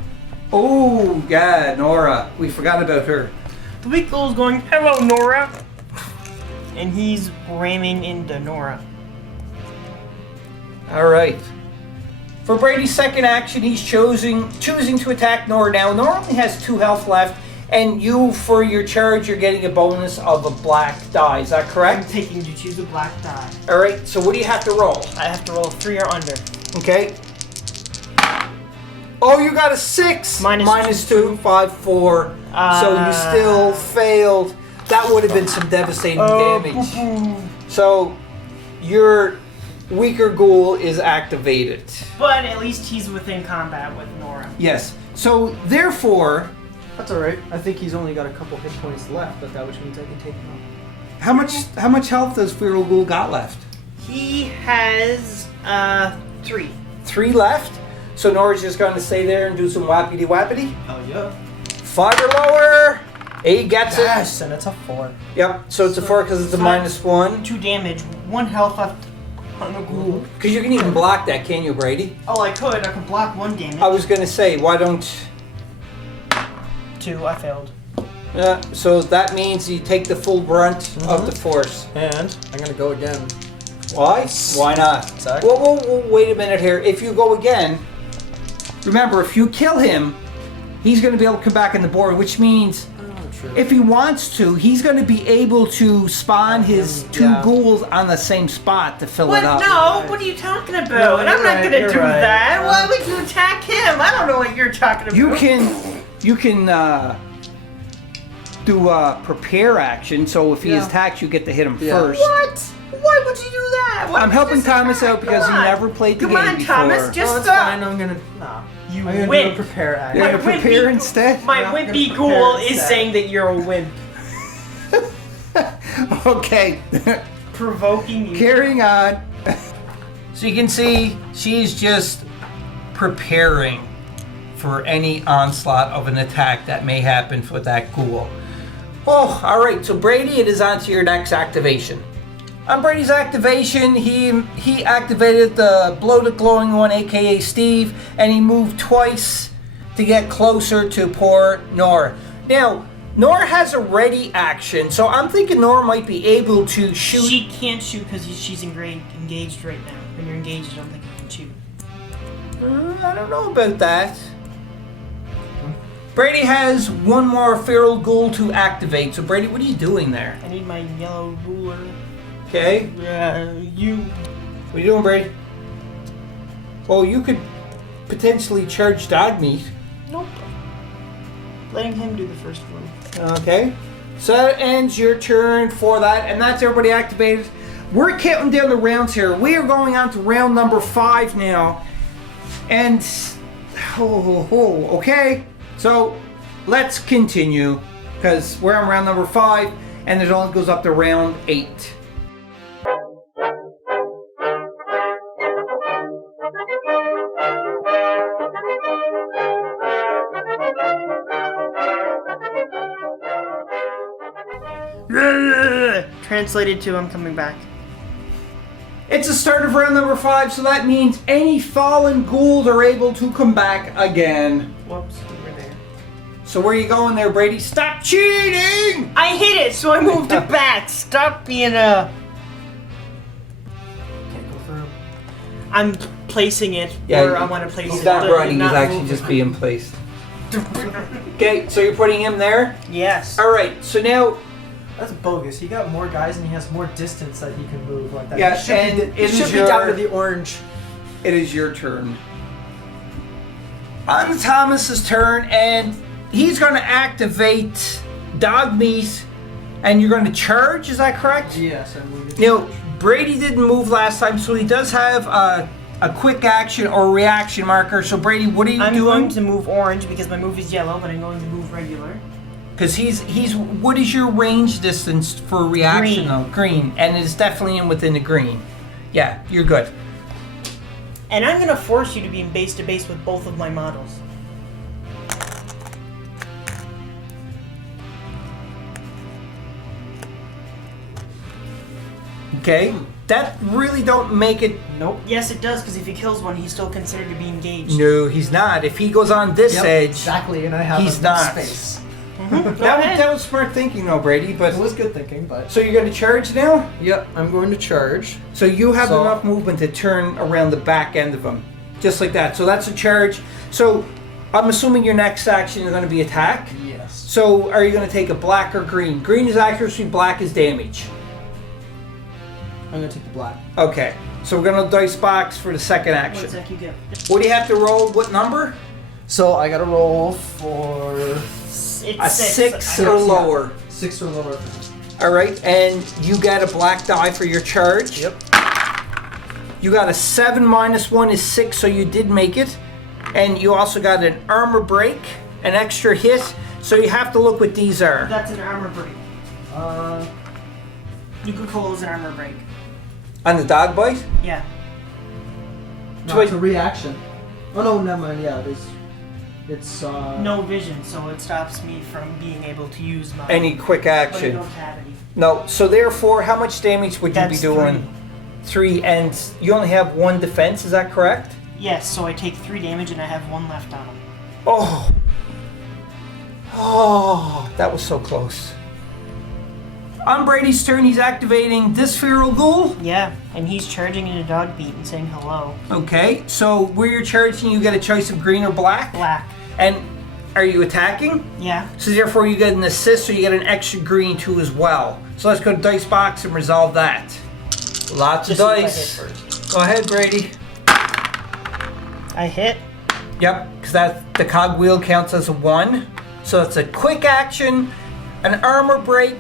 Oh, yeah, Nora. We forgot about her. The weak ghoul is going, hello, Nora. And he's ramming into Nora. All right. For Brady's second action, he's choosing to attack Nora now. Nora only has 2 health left, and you, for your charge, you're getting a bonus of a black die. Is that I'm correct? taking to choose a black die. All right. So what do you have to roll? I have to roll 3 or under. Okay. Oh, you got a 6. Minus 2, 5, 4. So you still failed. That would have been some devastating damage. So your weaker ghoul is activated. But at least he's within combat with Nora. Yes. So therefore, That's alright. I think he's only got a couple hit points left, but that which means I can take him out. how much health does Feral Ghoul got left? He has 3. 3 left. So Nora's just going to stay there and do some whappity whappity. Oh yeah. 5 or lower. 8 gets it. Yes, and it's a 4. Yep. So it's a 4 because it's a -1. 2 damage, 1 health left on the ghoul. Because you can even block that, can you, Brady? Oh, I could block 1 damage. I was going to say, why don't... 2, I failed. Yeah, so that means you take the full brunt of the force. And I'm gonna go again. Why? Why not? Exactly. Well, wait a minute here. If you go again, remember, if you kill him, he's going to be able to come back on the board, which means True. if he wants to, he's going to be able to spawn his 2 ghouls on the same spot to fill What? it up. No, what are you talking about? No, And I'm you're not right, gonna you're do right. that. Why would you attack him? I don't know what you're talking about. You can do a prepare action, so if he Yeah. attacks, you get to hit him Yeah. first. What? Why would you do that? Why I'm would you helping just Thomas attack? out because he Come on. never played the Come game on, before. Thomas, just No, it's stop. fine. I'm gonna You I'm gonna win. do a prepare action. You're My gonna prepare wimpy- instead? My Yeah, I'm wimpy gonna ghoul prepare is instead. saying that you're a wimp. Okay. Provoking you. Carrying on. So you can see she's just preparing for any onslaught of an attack that may happen for that ghoul. Oh, all right. So Brady, it is on to your next activation. On Brady's activation, he activated the bloated glowing one, aka Steve, and he moved twice to get closer to poor Nora. Now, Nora has a ready action, so I'm thinking Nora might be able to shoot. She can't shoot because she's engaged right now. When you're engaged, I don't think you can shoot. I don't know about that. Brady has one more feral ghoul to activate. So Brady, what are you doing there? I need my yellow ruler. Okay. You. What are you doing, Brady? Oh, you could potentially charge Dogmeat. Nope. Letting him do the first one. Okay. So that ends your turn for that, and that's everybody activated. We're counting down the rounds here. We are going on to round number 5 now. And, okay. So, let's continue, because we're on round number 5, and it only goes up to round 8. Translated to I'm coming back. It's the start of round number 5, so that means any fallen ghouls are able to come back again. Whoops, we were there. So where are you going there, Brady? Stop cheating! I hit it, so I moved it back. Stop being a... Can't go through. I'm placing it where I want to place it. He's not running, he's actually moving. just being placed. Okay, so you're putting him there? Yes. Alright, so now... That's bogus. He got more guys and he has more distance that he can move like that. Yeah, He should and be, it it should is be down your- to the orange. It is your turn. On Thomas's turn, and he's going to activate Dog Meat, and you're going to charge, is that correct? Yes, I'm moving. Now, Brady didn't move last time, so he does have a quick action or reaction marker. So, Brady, what are you I'm doing? going to move orange because my move is yellow, but I'm going to move regular. Because he's what is your range distance for reaction? Green. Though? Green, and it's definitely within the green. Yeah, you're good. And I'm going to force you to be in base to base with both of my models. Okay, that really don't make it. Nope. Yes, it does, because if he kills one, he's still considered to be engaged. No, he's not. If he goes on this Yep, edge, exactly, and I have he's enough not. space. that was smart thinking, though, Brady. But It was good thinking, but... so you're going to charge now. Yep, I'm going to charge. So you have So- enough movement to turn around the back end of him, just like that. So that's a charge. So I'm assuming your next action is going to be attack. Yes. So are you going to take a black or green? Green is accuracy, black is damage. I'm going to take the black. Okay, so we're going to dice box for the second What action. attack you get? What do you have to roll? What number? So I got to roll for It's A 6. six or lower. 6 or lower. All right, and you get a black die for your charge. Yep. You got a 7 minus 1 is 6, so you did make it. And you also got an armor break, an extra hit. So you have to look what these are. That's an armor break. You could call those an armor break. On the dog bite? Yeah. No, wait- it's a reaction. Oh no, never mind. Yeah, it is. It's No vision, so it stops me from being able to use my... Any quick But I action? don't have any. No. So therefore, how much damage would you be That's doing? 3, and you only have 1 defense. Is that correct? Yes, so I take 3 damage and I have 1 left on him. Oh. Oh, that was so close. On Brady's turn, he's activating this feral ghoul. Yeah, and he's charging in a dog beat and saying hello. Okay, so where you're charging, you get a choice of green or black. Black. And are you attacking? Yeah. So therefore, you get an assist, so you get an extra green too as well. So let's go to dice box and resolve that. Lots of Just see if I dice. hit first. Go ahead, Brady. I hit. Yep, because that the cogwheel counts as a 1. So it's a quick action, an armor break,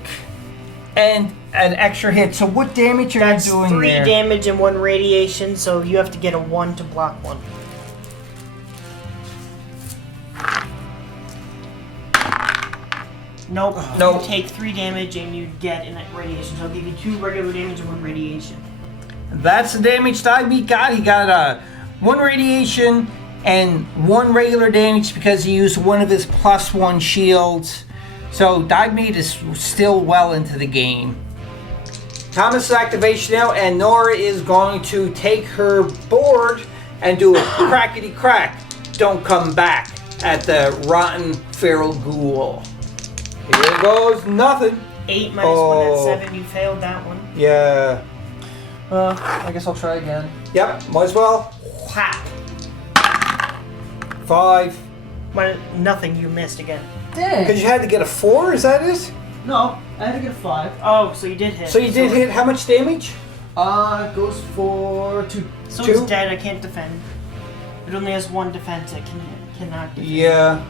and an extra hit. So what damage are That's you doing 3 there? damage and 1 radiation, so you have to get a 1 to block 1. Nope. Nope. You take 3 damage and you get an radiation. So I'll give you 2 regular damage and 1 radiation. That's the damage Dogmeat got. He got 1 radiation and 1 regular damage because he used one of his +1 shields. So Dogmeat is still well into the game. Thomas' activation now, and Nora is going to take her board and do a crackety crack. Don't come back at the rotten feral ghoul. Here goes nothing. 8 minus 1, that's Oh. 7. You failed that one. Yeah. I guess I'll try again. Yep, might as well. Whap. 5. Nothing, you missed again. Dang. Because you had to get a 4, is that it? No, I had to get a 5. Oh, so you did hit. So you did hit how much damage? Goes for 2. So 2? it's dead, I can't defend. It only has 1 defense, it cannot defend. Yeah.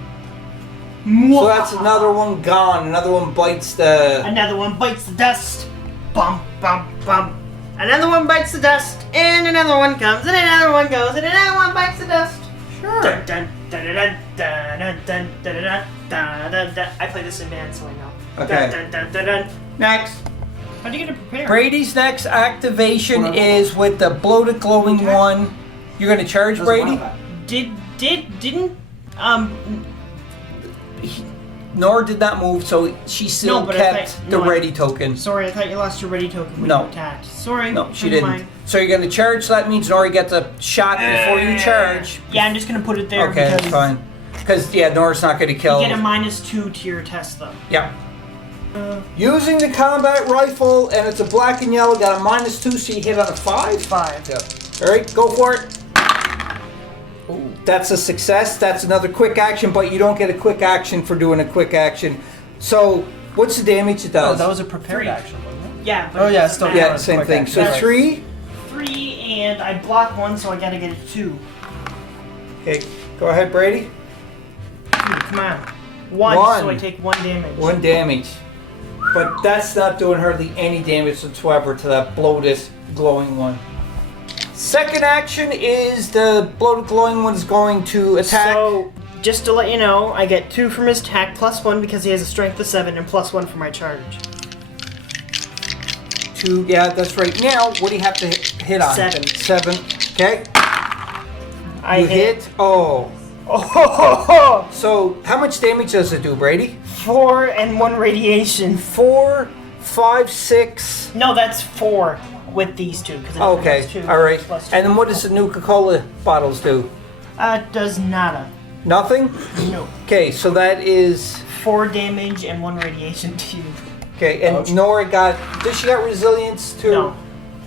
So that's another one gone. Another one bites the... Another one bites the dust. Bump, bump, bump. Another one bites the dust. And another one comes. And another one goes. And another one bites the dust. Sure. Dun, dun, dun, dun, dun, dun, dun, dun, dun, dun, dun, dun. I play this in band, so I know. Okay. Dun, dun, dun, dun, dun. Next. How'd you get to prepare? Brady's next activation is with the bloated glowing one. You're going to charge Brady? Didn't Nora did not move, so she still No, but I kept thought- the no, I- ready token. Sorry, I thought you lost your ready token when No. you attacked. Sorry. No, she never didn't. mind. So you're going to charge, so that means Nora gets a shot before you charge. Yeah, I'm just gonna put it there Okay, because that's fine. Because, yeah, Nora's not going to kill. you get a -2 to your test though. Yeah. Using the combat rifle, and it's a black and yellow, got a -2, so you hit on a 5? 5. Yeah. Alright, go for it. Ooh, that's a success. That's another quick action, but you don't get a quick action for doing a quick action. So, what's the damage it Oh, does? that was a prepared 3. action, wasn't it? Yeah. But Oh, it yeah, doesn't still matter. yeah, same quick thing. action. So That's- 3. 3, and I block 1, so I gotta get a 2. Okay, go ahead, Brady. Come on. 1, One. so I take 1 damage. 1 damage. But that's not doing hardly any damage whatsoever to that bloated, glowing one. Second action is the bloated, glowing one is going to attack. So, just to let you know, I get 2 from his attack, +1 because he has a strength of 7, and +1 for my charge. 2, yeah, that's right. Now, what do you have to hit on? 7. 7. Okay. I You hit. Oh. Oh, So, how much damage does it do, Brady? 4 and 1 radiation. 4, 5, 6. No, that's 4 with these two. Okay, all right. And then what does the Nuka-Cola bottles do? Does nada. Nothing? No. Okay, so that is... 4 damage and 1 radiation to you. Okay, and Ouch. Nora got... Does she got resilience to No.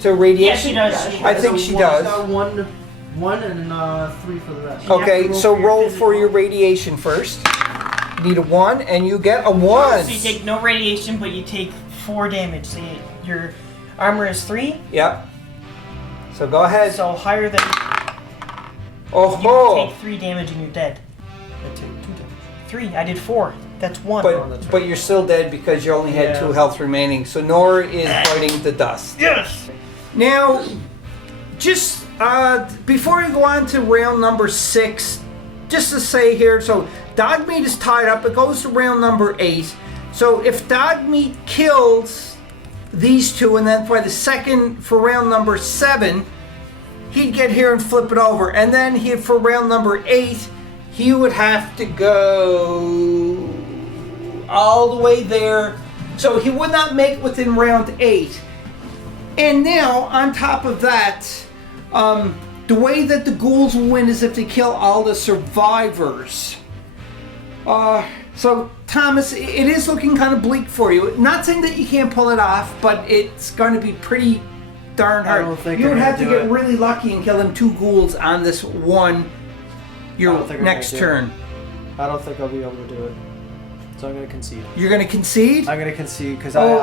to radiation? Yeah, she does. I think she does. Got one and 3 for the rest. Okay, You have to so roll for your roll for your physical. radiation first. You need a 1, and you get a 1. So you take no radiation, but you take 4 damage. So your armor is 3. Yep. So go ahead. So higher than Oh you ho! take 3 damage and you're dead. I take 2 damage. 3. I did 4. That's 1. But you're still dead because you only had Yeah. 2 health remaining. So Nora is biting the dust. yes. Now, just before we go on to round number 6, just to say here, so Dogmeat is tied up. It goes to round number 8. So if Dogmeat kills these 2, and then for the second for round number 7, he'd get here and flip it over, and then for round number 8, he would have to go all the way there. So he would not make it within round 8. And now, on top of that, the way that the ghouls will win is if they kill all the survivors. So, Thomas, it is looking kind of bleak for you. Not saying that you can't pull it off, but it's going to be pretty darn hard. I don't think You would I'm have to gonna get do it. really lucky and kill them 2 ghouls on this one, your I don't think I'm next gonna do turn. I don't think I'll be able to do it. So I'm gonna concede. You're going to concede? I'm gonna concede because Oh.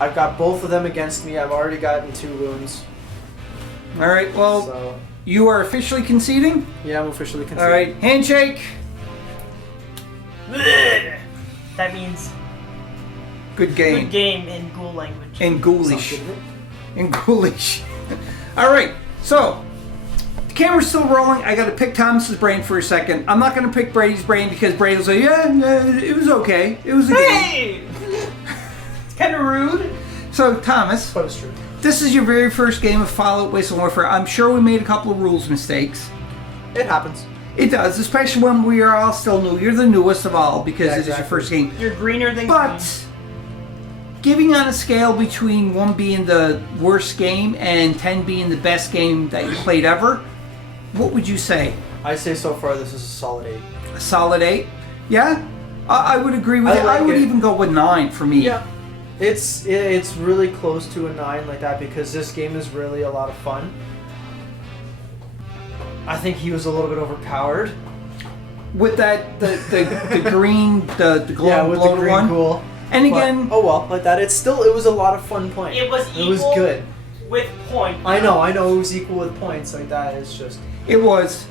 I've got both of them against me. I've already gotten 2 wounds. All right, well, So you are officially conceding? yeah, I'm officially conceding. All right, handshake. That means Good game. good game in ghoul language. And ghoulish. Sounds good. And ghoulish. All right, so the camera's still rolling. I got to pick Thomas's brain for a second. I'm not going to pick Brady's brain because Brady will say, yeah, it was okay. It was a game. Hey! It's kind of rude. So, Thomas, But it's true. this is your very first game of Fallout Wasteland Warfare. I'm sure we made a couple of rules mistakes. It happens. It does, especially when we are all still new. You're the newest of all because Yeah, it is your exactly. first game. You're greener than green. But giving on a scale between 1 being the worst game and 10 being the best game that you played ever, what would you say? I say so far this is a solid 8. A solid 8? Yeah? I would agree with I you. I like would it. even go with 9 for me. Yeah. It's really close to a 9 like that because this game is really a lot of fun. I think he was a little bit overpowered. With that, the green, the glowing Yeah, with the bloated green one. ghoul. And But- again, oh well, like that. It was a lot of fun playing. It was It was equal. good. With point. I know it was equal with points like that. It's just. it was.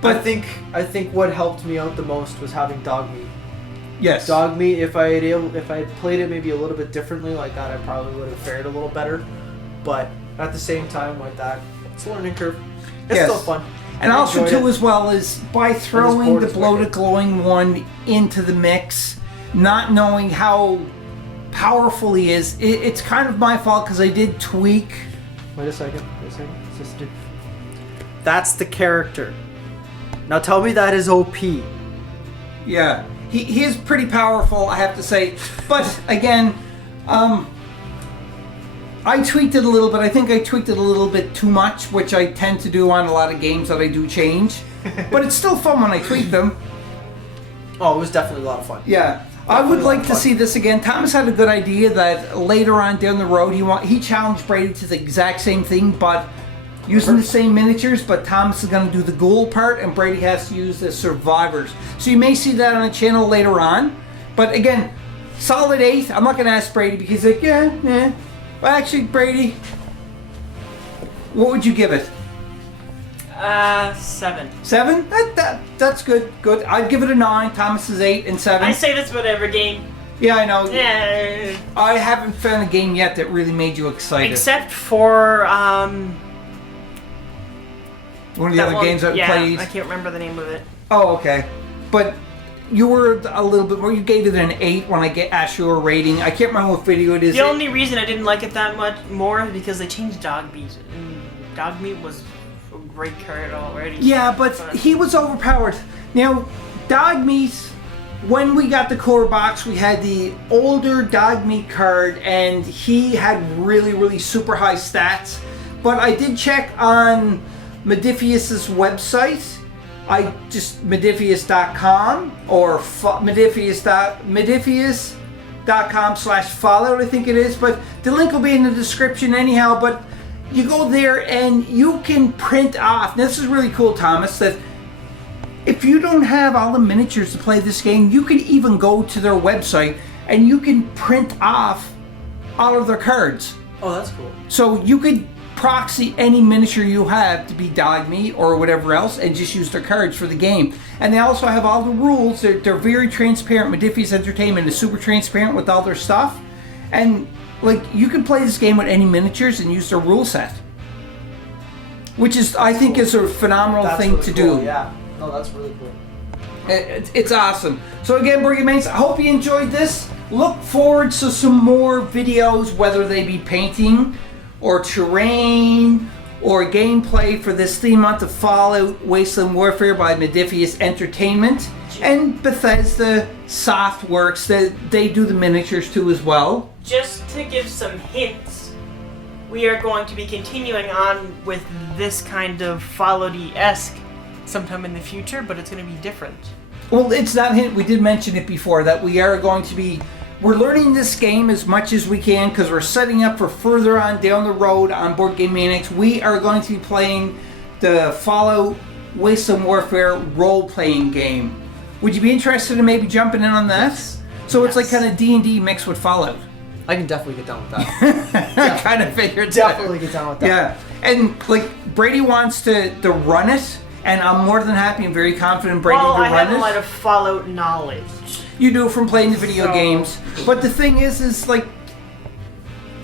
But But I think what helped me out the most was having dog meat. yes. Dog meat. If I had played it maybe a little bit differently like that, I probably would have fared a little better. But at the same time, like that, it's a learning curve. It's Yes. still fun. And I also, enjoyed too, it. as well, is by throwing board the is bloated wicked. glowing one into the mix, not knowing how powerful he is, it's kind of my fault because I did tweak. Wait a second. Sister. That's the character. Now tell me that is OP. Yeah. he is pretty powerful, I have to say. But again, I tweaked it a little bit. I think I tweaked it a little bit too much, which I tend to do on a lot of games that I do change. But it's still fun when I tweak them. Oh, it was definitely a lot of fun. Yeah. I would like to see this again. Thomas had a good idea that later on down the road he challenged Brady to the exact same thing, but using the same miniatures, but Thomas is going to do the ghoul part and Brady has to use the survivors. So you may see that on the channel later on. But again, solid 8. I'm not going to ask Brady because he's like, yeah. Well, actually, Brady, what would you give it? 7. 7? That's good. Good. I'd give it a 9. Thomas is 8 and 7. I say this about every game. Yeah, I know. Yeah. I haven't found a game yet that really made you excited. Except for one of the other games that we played. I can't remember the name of it. Oh, okay. But you were a little bit more. You gave it an 8 when I asked you a rating. I can't remember what video it is. The only reason I didn't like it that much more is because they changed dog meat. And dog meat was a great card already. Yeah, but he was overpowered. Now, dog meat. When we got the core box, we had the older dog meat card, and he had really super high stats. But I did check on Modifius's website. Modifius.com or Modifius.com/Fallout, I think it is. But the link will be in the description anyhow. But you go there and you can print off. Now, this is really cool, Thomas, that if you don't have all the miniatures to play this game, you can even go to their website and you can print off all of their cards. Oh, that's cool. So you could proxy any miniature you have to be dog meat or whatever else and just use their cards for the game. And they also have all the rules. They're very transparent. Modifius Entertainment is super transparent with all their stuff. And like, you can play this game with any miniatures and use their rule set. Which is, I think, is a phenomenal thing to do. Yeah. No, that's really cool. It's awesome. So again, Board Game Maniacs, I hope you enjoyed this. Look forward to some more videos, whether they be painting or terrain or gameplay for this theme month of Fallout Wasteland Warfare by Modifius Entertainment and Bethesda Softworks. They do the miniatures too as well. Just to give some hints, we are going to be continuing on with this kind of Fallout-esque sometime in the future, but it's going to be different. Well, it's not a hint. We did mention it before that we are going to be... We're learning this game as much as we can because we're setting up for further on down the road on Board Game Maniacs. We are going to be playing the Fallout Wasteland Warfare role-playing game. Would you be interested in maybe jumping in on that? Yes. So it's like kind of D&D mixed with Fallout. I can definitely get down with that. I kind of figured Definitely get down with that. Yeah. And like Brady wants to run it, and I'm more than happy and very confident Brady to run it. Well, I have a lot of Fallout knowledge. You do from playing the video games. But the thing is like,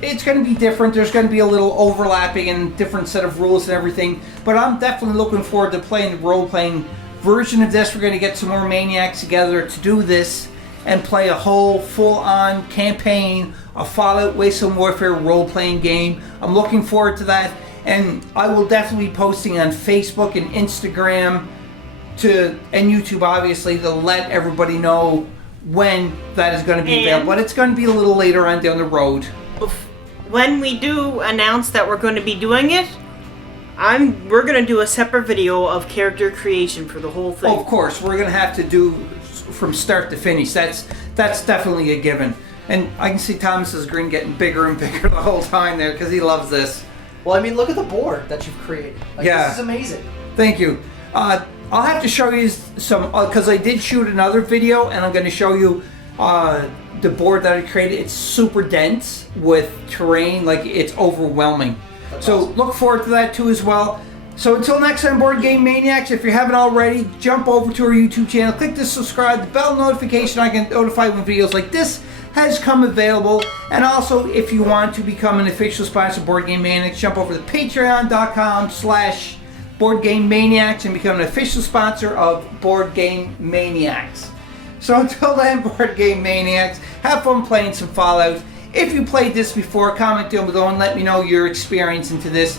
it's going to be different. There's going to be a little overlapping and different set of rules and everything. But I'm definitely looking forward to playing the role-playing version of this. We're going to get some more Maniacs together to do this and play a whole full-on campaign of Fallout Wasteland Warfare role-playing game. I'm looking forward to that. And I will definitely be posting on Facebook and Instagram and YouTube, obviously, to let everybody know when that is going to be available. But it's going to be a little later on down the road. When we do announce that we're going to be doing it, we're going to do a separate video of character creation for the whole thing. Oh, of course, we're going to have to do from start to finish. That's definitely a given. And I can see Thomas's grin getting bigger and bigger the whole time there because he loves this. Well, I mean, look at the board that you've created. Like, yeah. This is amazing. Thank you. I'll have to show you some, because I did shoot another video, and I'm going to show you the board that I created. It's super dense with terrain, like it's overwhelming. That's so awesome. Look forward to that too as well. So until next time, Board Game Maniacs, if you haven't already, jump over to our YouTube channel, click the subscribe, the bell notification icon, notify when videos like this has come available. And also, if you want to become an official sponsor of Board Game Maniacs, jump over to patreon.com/BoardGameManiacs and become an official sponsor of Board Game Maniacs. So until then, Board Game Maniacs, have fun playing some Fallout. If you played this before, comment down below and let me know your experience into this.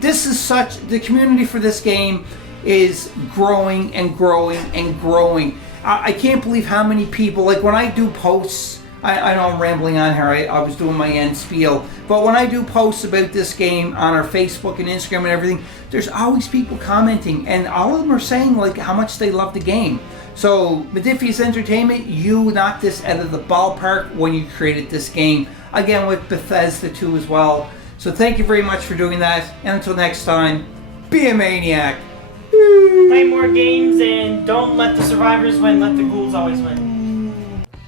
This is the community for this game is growing and growing and growing. I can't believe how many people, like when I do posts, I know I'm rambling on here, I was doing my end spiel, but when I do posts about this game on our Facebook and Instagram and everything, there's always people commenting, and all of them are saying like how much they love the game. So Modiphius Entertainment, you knocked this out of the ballpark when you created this game. Again with Bethesda too as well. So thank you very much for doing that, and until next time, be a maniac. Play more games and don't let the survivors win, let the ghouls always win.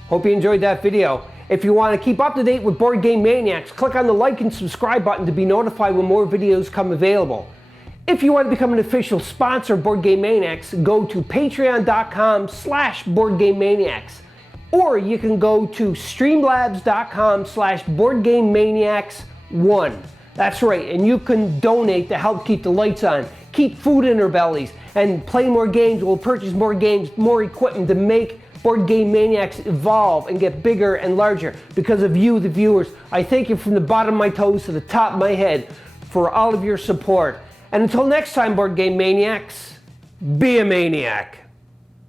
Hope you enjoyed that video. If you want to keep up to date with Board Game Maniacs, click on the like and subscribe button to be notified when more videos come available. If you want to become an official sponsor of Board Game Maniacs, go to patreon.com/BoardGameManiacs. Or you can go to streamlabs.com/BoardGameManiacs1. That's right, and you can donate to help keep the lights on, keep food in our bellies, and play more games. We'll purchase more games, more equipment to make Board Game Maniacs evolve and get bigger and larger because of you, the viewers. I thank you from the bottom of my toes to the top of my head for all of your support. And until next time, Board Game Maniacs, be a maniac.